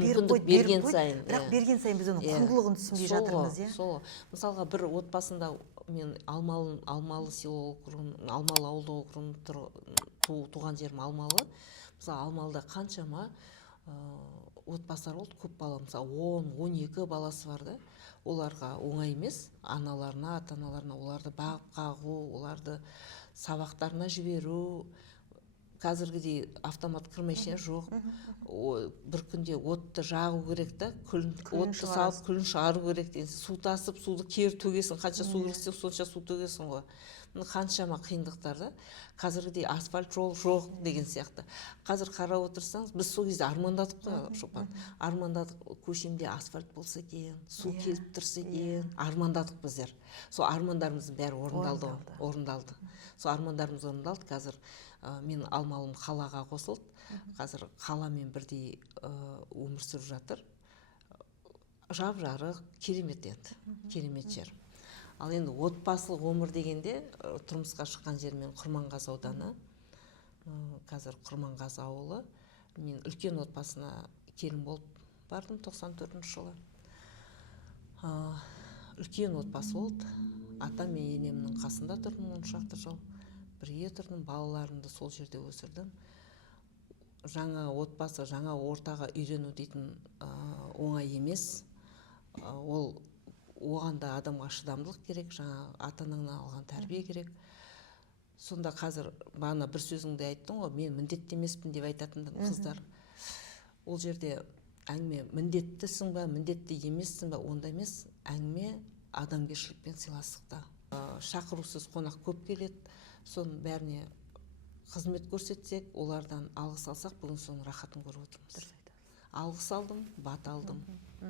берген сайын. Бірақ берген сайын біз оның құндылығын түсінбей жатырмыз. Сол. Мысалға бір отбасында мен Алмалы село округын, Алмалы ауылдық округын туған жерім Алмалы. Мысалы Алмалыда қаншама отбасылар болды, көп бала, мысалы 10-12 баласы бар да. Оларға оңай емес, аналарына, ата-аналарына оларды бағып қағу, оларды сабақтарына жіберу. Қазіргідей автомат кірмешіне жоқ. Бір күнде отты жағу керек та, отты салып күлін шығару керек. Су тасып, суды кері төгесің, қанша су кіргізсең, сонша су төгесің ғой. Қаншама қиындықтар да. Қазіргідей асфальт жол жоқ деген сияқты. Қазір қарап отырсаңыз, біз сол кезде армандадық қой, Шопан. Армандадық, көшемде асфальт болса екен, су келіп тұрса екен. Армандадық біздер. Сол армандарымыздың бәрі орындалды. Сол армандарымыз орындалды. Қазір мен Алмалым қалаға қосылды. Қазір қаламен бірдей өмір сүріп жатыр. Жап-жарық, керемет енді. Керемет жер. Ал енді отбасылық өмір дегенде тұрмысқа шыққан жермен Құрманғазы ауданы. Қазір Құрманғазы ауылы. Мен үлкен отбасына келін болып бардым 94 жылы. Үлкен отбасы болды. Ата мен енемнің қасында тұрдым 10 шақты жыл. Бірге тұрдым, балаларымды сол жерде өсірдім. Жаңа отбасы, жаңа ортаға үйрену дейтін оңай емес. Оған да адамға шыдамдылық керек, жаңа ата-анаңнан алған тәрбие керек. Сонда қазір бана бір сөзіңде айттың ғой, мен міндетті емеспін деп айтатын қыздар. Ол жерде әңгіме міндеттісің ба, міндетті емессің ба, онда емес. әңгіме адамгершілік пен сыйластықта. Шақырусыз қонақ көп келеді, соның бәріне қызмет көрсетсек, олардан алғыс алсақ, бүгін соның рахатын көріп отырмыз. Алғыс алдым, бат алдым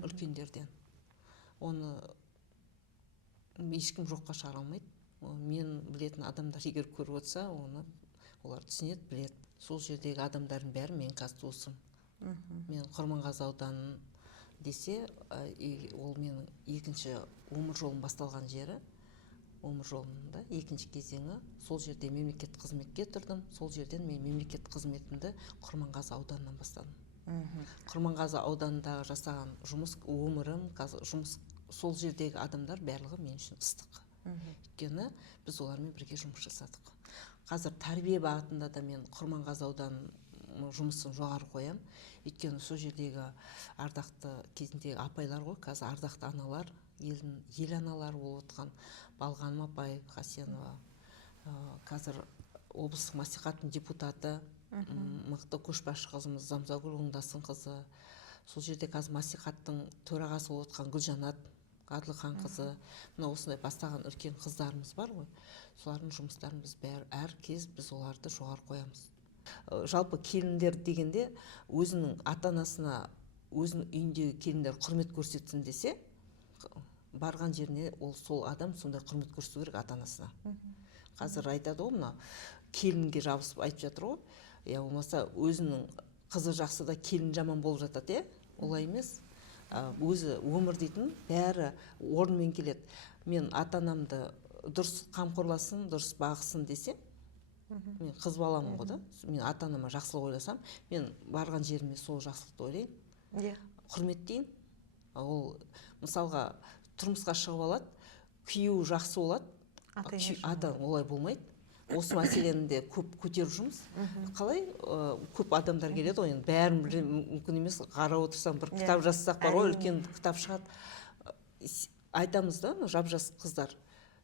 үлкендерден. Оны ешкім жоққа шығара алмайды. Мен білетін адамдар егер көріп отырса, оны олар түсінеді, біледі. Сол жердегі адамдардың бәрі мен қазір туысым. Мен Құрманғазы ауданын десе, ол менің екінші өмір жолым басталған жері. Өмір жолымда екінші кезеңі, сол жерде мемлекеттік қызметке тұрдым. Сол жерден мен мемлекеттік қызметімді Құрманғазы ауданынан бастадым. Құрманғазы ауданындағы жасаған жұмыс, өмірім, жұмыс, сол жердегі адамдар барлығы мен үшін ыстық. Өйткені біз олармен бірге жұмыс жасадық. Қазір тәрбие бағытында да мен Құрманғазы ауданының жұмысын жоғары қоям. Өйткені сол жердегі ардақты кезіндегі апайлар ғой, қазір ардақты аналар, ел аналары болып отқан Балғаным апай Хасенова, қазір облыстық мәслихаттың депутаты, мықты көшбасшы қызымыз Замзагүл Оңдасын қызы, сол жерде қазір мәслихаттың төрағасы болып отқан Гүлжанат Ғадылхан қызы, мына осындай бастаған үлкен қыздарымыз бар ғой. Солардың жұмыстарын біз әр кез біз оларды жоғары қоямыз. Жалпы келіндер дегенде өзінің ата-анасына, өзінің үйіндегі келіндер құрмет көрсетсін десе, барған жеріне ол сол адам сондай құрмет көрсету керек ата-анасына. Қазір айтады ғой, мына келінге жабысып айтып жатыр ғой. Я болмаса өзінің қызы жақсы да келін жаман болып жатады, олай емес. Өзі өмір дейтін бәрі орнымен келеді. Мен ата-анамды дұрыс қамқорласын, дұрыс бағысын десе, мен қыз баламын ғой да, мен ата-анама жақсылық ойласам, мен барған жеріме сол жақсылықты ойлаймын, құрметтейін. Ол мысалға тұрмысқа шығып алады, күйеуі жақсы болады, ата олай болмайды. Осы мәселені де көп көтеріп жұмыс. Қалай көп адамдар келеді ғой, бәрін мүмкін емес, қарап отырсам бір кітап жазсақ бар ғой, үлкен кітап шығады. Айтамыз да, жап-жас қыздар,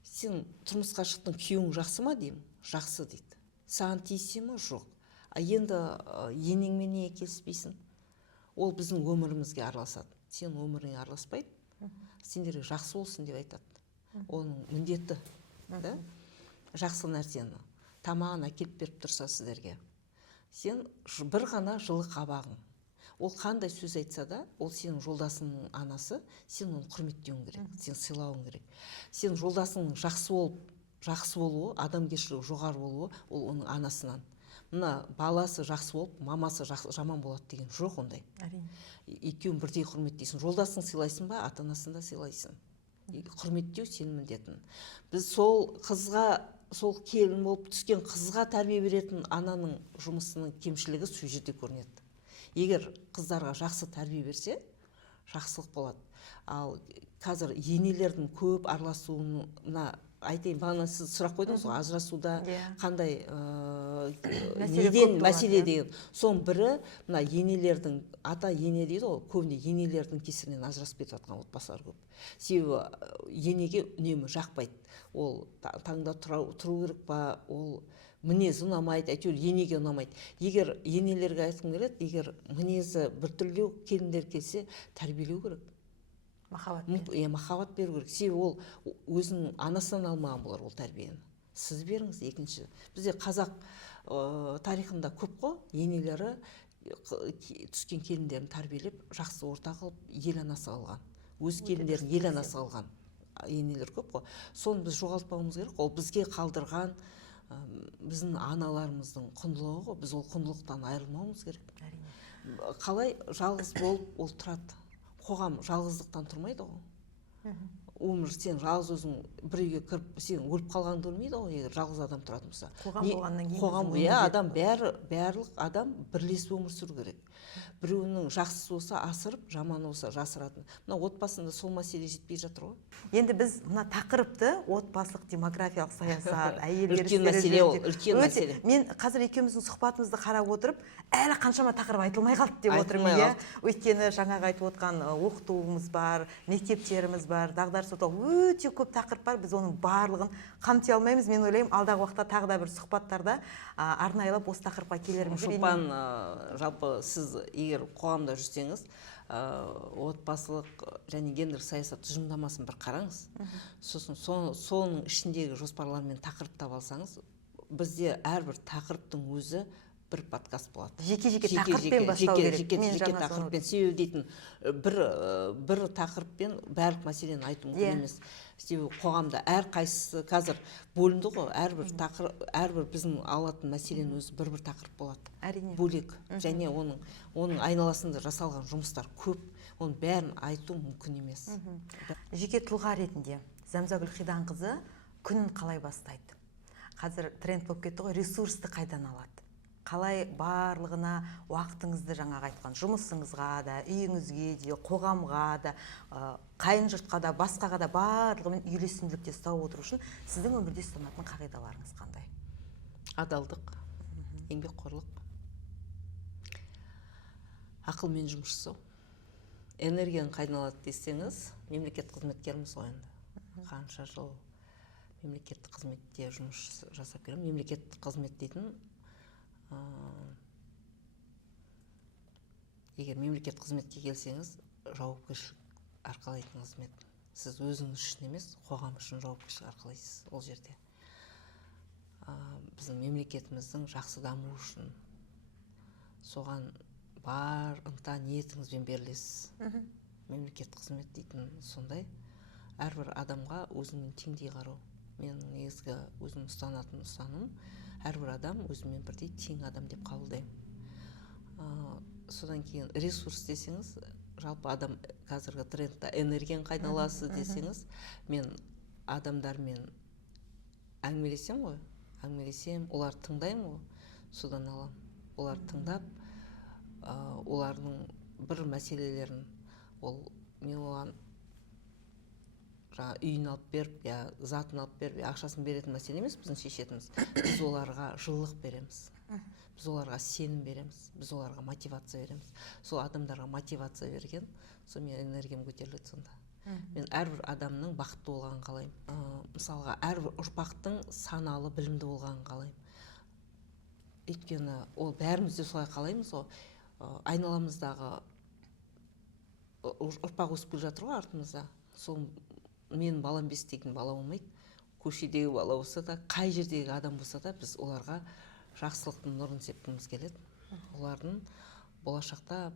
сен тұрмысқа шықтың, күйеуің жақсы ма деймін? Жақсы дейді. Саған тиісе ме? Жоқ. Енді енеңмен неге келіспейсің? Ол біздің өмірімізге араласады. Сен өміріңе араласпайды, сендерге жақсы болсын деп айтады. Оның міндеті, да? Жақсы нәрсені, тамағын әкеліп беріп тұрса сіздерге, сен бір ғана жылы қабағың. Ол қандай сөз айтса да, ол сенің жолдасыңның анасы, сен оны құрметтеуің керек, сен сыйлауың керек. Сен жолдасыңның жақсы болуы, адамгершілігі жоғары болуы, ол оның анасынан. Мына баласы жақсы болып, мамасы жаман болады деген жоқ ондай. Екеуін бірдей құрметтейсің. Жолдасын сыйлайсың ба, ата-анасын да сыйлайсың. Құрметтеу сенің міндетің. Біз сол қызға, сол келін болып түскен қызға тәрбие беретін ананың жұмысының кемшілігі сол жерде көрінеді. Егер қыздарға жақсы тәрбие берсе, жақсылық болады. Ал қазір енелердің көп араласуына айтайын, бағана сіз сұрақ қойдыңыз ғой, ажырасуда қандай мәселе деген. Соның бірі, мына енелердің, ата ене дейді ғой, көбіне енелердің кесірінен ажырасып кетіп жатқан отбасылар көп. Себебі енеге үнемі жақпайды. Ол таңда тұру керек па, ол мінезі ұнамайды, әйтеуір енеге ұнамайды. Егер енелерге айтқым келеді, егер мінезі біртүрлеу келіндер келсе, тәрбиелеу керек. Махаббат беру керек. Себебі ол өзінің анасынан алмаған болар ол тәрбиені. Сіз беріңіз. Екінші, бізде қазақ тарихында көп қой, енелері түскен келіндерін тәрбиелеп, жақсы орта қылып, ел анасы алған. Өз келіндерін ел анасы алған енелер көп қой. Соны біз жоғалтпауымыз керек. Ол бізге қалдырған біздің аналарымыздың құндылығы ғой. Біз ол құндылықтан айырылмауымыз керек. Қалай жалғыз болып ол тұрады? Қоғам жалғыздықтан тұрмайды ғой. Өмір сен жалғыз өзің бір үйге кіріп, сен өліп қалғанды өлмейді ғой, егер жалғыз адам тұратын болса. Қоғам, адам барлық адам бірлесіп өмір сүру керек. Біреуінің жақсысы болса асырып, жаманы болса жасыратын. Мына отбасында сол мәселе жетпей жатыр ғой. Енді біз мына тақырыпты отбасылық демографиялық саясат, әйелдер үлкен мәселе ол, үлкен мәселе. Мен қазір екеуміздің сұхбатымызды қарап отырып, әлі қаншама тақырып айтылмай қалды деп отырмын, иә. Өйткені жаңағы айтып отқан оқытуымыз бар, мектептеріміз бар, дағдарыс өте көп тақырып бар. Біз оның барлығын қамти алмаймыз. Мен ойлаймын, алдағы уақытта тағы да бір сұхбаттарда арнайлап осы тақырыпқа келерміз. Шолпан, жалпы сіз егер қоғамда жүрсеңіз, отбасылық және гендерлік саясат тұжырымдамасын бір қараңыз. Сосын соның ішіндегі жоспарлар мен тақырыптап алсаңыз, бізде әрбір тақырыптың өзі бір подкаст болады. Жеке тақырыппен бастау керек. Жеке тақырыппен, себебі дейтін бір тақырыппен барлық мәселені айту мүмкін емес. Себебі қоғамда әрқайсысы қазір бөлінді ғой, әрбір біздің алатын мәселенің өзі бір тақырып болады. Әрине. Бөлек. Және оның айналасында жасалған жұмыстар көп. Оның бәрін айту мүмкін емес. Жеке тұлға ретінде Зәмзагүл Хиданқызы күнін қалай бастайды? Қазір тренд болып кетті ғой, ресурсты қайдан алады? Қалай барлығына уақытыңызды жаңағы айтқан жұмысыңызға да, үйіңізге де, қоғамға да, қайын жұртқа да, басқаға да барлығымен үйлесімділікте ұстап отыру үшін сіздің өмірде ұстанатын қағидаларыңыз қандай? Адалдық, еңбекқорлық, ақылмен жұмыс жасау. Энергияны қайдан алады десеңіз, мемлекет қызметкеріміз ғой енді. Қанша жыл мемлекеттік қызметте жұмыс жасап келемін. Мемлекеттік қызмет дейтін егер мемлекет қызметке келсеңіз, жауапкершілік арқалайтын қызмет. Сіз өзіңіз үшін емес, қоғам үшін жауапкершілік арқалайсыз ол жерде. Біздің мемлекетіміздің жақсы дамуы үшін соған бар ынта ниетіңізбен берілесіз. Мемлекет қызмет дейтін сондай. Әрбір адамға өзіңмен теңдей қарау. Менің негізгі өзім ұстанатын ұстаным, әрбір адам өзімен бірдей тең адам деп қабылдаймын. Содан кейін ресурс десеңіз, жалпы адам қазіргі трендта энергияны қайдан аласыз десеңіз, мен адамдармен әңгімелесем, олар тыңдаймын ғой, содан алам. Олар тыңдап, олардың бір мәселелерін, мен оған үйін алып беріп, затын алып беріп, ақшасын беретін мәселе емес біздің шешетіміз. Біз оларға жылылық береміз. Біз оларға сенім береміз. Біз оларға мотивация береміз. Сол адамдарға мотивация берген, сол мен энергиям көтеріледі сонда. Мен әрбір адамның бақытты болғанын қалаймын. Мысалға, әрбір ұрпақтың саналы, білімді болғанын қалаймын. Өйткені ол бәріміз де солай қалаймыз ғой. Айналамыздағы ұрпақ өсіп келе жатыр ғой артымызда. Сол мен балам бес деген бала болмайды. Көшедегі бала болса да, қай жердегі адам болса да, біз оларға жақсылықтың нұрын сепкіміз келеді. Олардың болашақта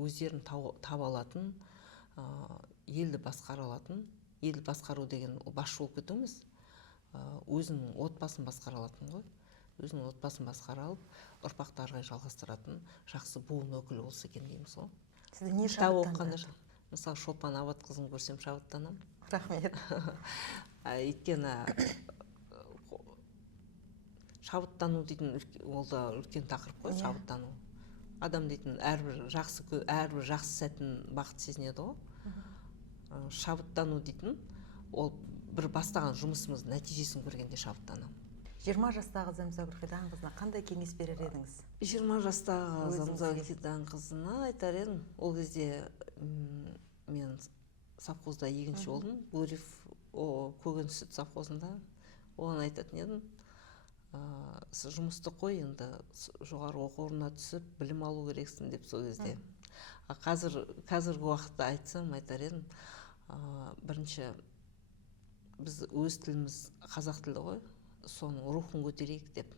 өздерін таба алатын, елді басқара алатын, елді басқару деген басшы болып кету емес, өзінің отбасын басқара алатын ғой. Өзінің отбасын басқара алып, ұрпақты ары қарай жалғастыратын жақсы буын өкілі болса екен дейміз ғой. Сізді не шабыттандырды? Мысалы, Шолпан Абатқызын көрсем шабыттанамын. Рахмет. Өйткені шабыттану дейтін ол да үлкен тақырып қой, шабыттану. Адам дейтін әрбір жақсы сәтін бақыт сезінеді ғой. Шабыттану дейтін ол бір бастаған жұмысымыз нәтижесін көргенде шабыттанамын. 20 жастағы Зәмзагүл Хиданқызына қандай кеңес берер едіңіз? 20 жастағы Зәмзагүл Хиданқызына айтар едім, ол кезде мен совхозда егінші болдым, Гурьев көген сүт совхозында. Оған айтатын едім, сіз жұмысты қой, енді жоғары оқу орнына түсіп, білім алу керексің деп сол кезде. Қазіргі уақытта айтсам, айтар едім, бірінші біз өз тіліміз қазақ тілі ғой, соның рухын көтерейік деп.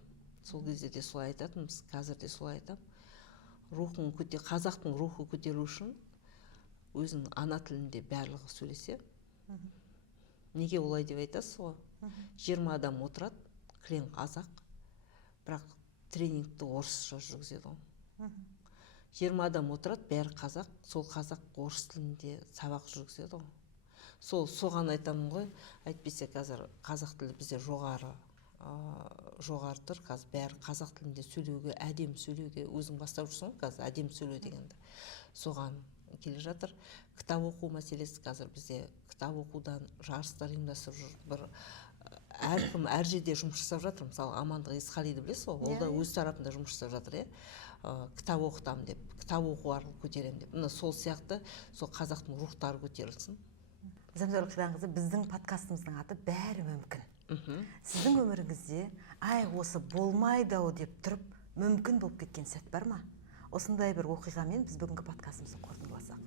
Сол кезде де солай айтатынбыз, қазір де солай айтам. Қазақтың рухы көтеру үшін өзінің ана тілінде барлығы сөйлесе. Неге олай деп айтасыз ғой? 20 адам отырады, кілең қазақ, бірақ тренингті орысша жүргізеді ғой. 20 адам отырады, бәрі қазақ, сол қазақ орыс тілінде сабақ жүргізеді ғой. Соған айтамын ғой, әйтпесе қазір қазақ тілі бізде жоғары тұр, қазір бәрі қазақ тілінде сөйлеуге, әдемі сөйлеуге, өзің бастап жүрсің ғой, қазір әдемі сөйлеу дегенді. Соған келе жатыр. Кітап оқу мәселесі, қазір бізде кітап оқудан жарыстар ұйымдастырып жүр. Әркім әр жерде жұмыс жасап жатыр. Мысалы, Амандық Есқалиді білесіз ғой, ол да өз тарапында жұмыс жасап жатыр, кітап оқытамын деп, кітап оқу арқылы көтеремін деп. Сол сияқты, сол қазақтың рухтары көтерілсін. Зәмзагүл Хиданқызы, біздің подкастымыздың аты бәрі мүмкін. Сіздің өміріңізде, осы болмайды ау деп тұрып, мүмкін болып кеткен сәт бар ма? осындай бір оқиғамен біз бүгінгі подкастымызды қорытындыласақ.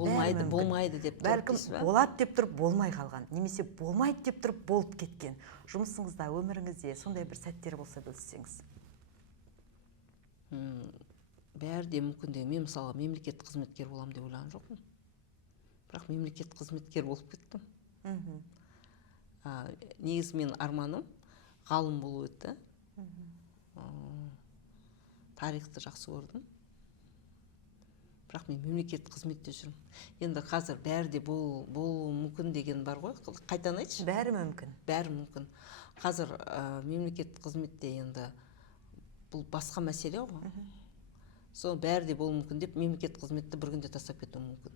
Болмайды деп бәлкім болады деп тұрып болмай қалған, немесе болмайды деп тұрып болып кеткен жұмысыңызда, өміріңізде сондай бір сәттер болса бөліссеңіз. Бәрі де мүмкін де. Мен мысалы мемлекеттік қызметкер боламын деп ойлаған жоқпын. Бірақ мемлекеттік қызметкер болып кеттім. Негізі мен арманым ғалым болу еді. Тарихты жақсы көрдім. Бірақ мен мемлекеттік қызметте жүрмін. Енді қазір бәрі де болуы мүмкін деген бар ғой. Қайтан айтшы? Бәрі мүмкін. Бәрі мүмкін. Қазір мемлекеттік қызметте енді бұл басқа мәселе ғой. Сол бәрі де болуы мүмкін деп мемлекеттік қызметті бір күнде тастап кетуі мүмкін.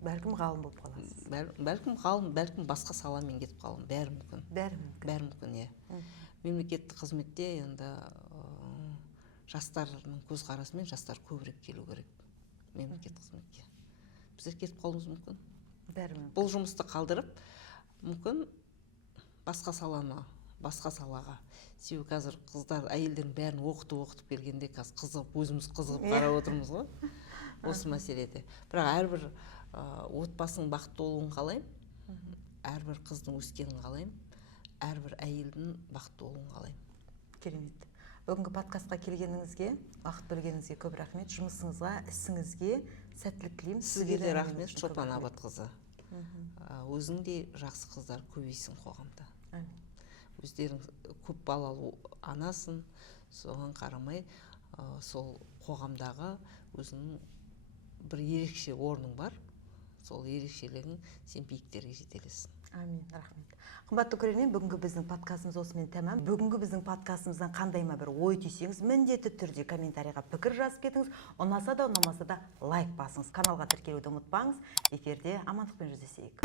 Бәлкім ғалым болып қаласыз. Бәлкім ғалым, бәлкім басқа саламен кетіп қалам. Бәрі мүмкін. Бәрі мүмкін, иә. Мемлекеттік қызметте енді жастардың көзқарасымен жастар көбірек келу керек мемлекеттік қызметке. Біздер кетіп қалуымыз мүмкін. Бәрі мүмкін. Бұл жұмысты қалдырып, мүмкін басқа салаға. Себебі қазір қыздар, әйелдердің бәрін оқытып келгенде қазір өзіміз қызығып қарап отырмыз ғой. Осы мәселеде. Бірақ әрбір отбасының бақытты болуын қалаймын. Әрбір қыздың өскенін қалаймын. Әрбір әйелдің бақытты болуын қалаймын. Керемет. Бүгінгі подкастқа келгеніңізге, уақыт бөлгеніңізге көп рахмет. Жұмысыңызға, ісіңізге сәттілік тілеймін. Сізге де рахмет, Шолпан Абатқызы. Өзіңдей жақсы қыздар көбейсін қоғамда. Өздерің көп балалы анасың, соған қарамай сол қоғамдағы өзіңнің бір ерекше орның бар. Сол ерекшелігің сен биіктерге жетелесің. Амин, рахмет. Қымбатты көрермен, бүгінгі біздің подкастымыз осымен тәмам. Бүгінгі біздің подкастымыздан қандай ма бір ой түйсеңіз, міндетті түрде комментарийға пікір жазып кетіңіз. Ұнаса да, ұнамаса да лайк басыңыз. Каналға тіркелуді ұмытпаңыз. Эфирде амандықпен жүздесейік.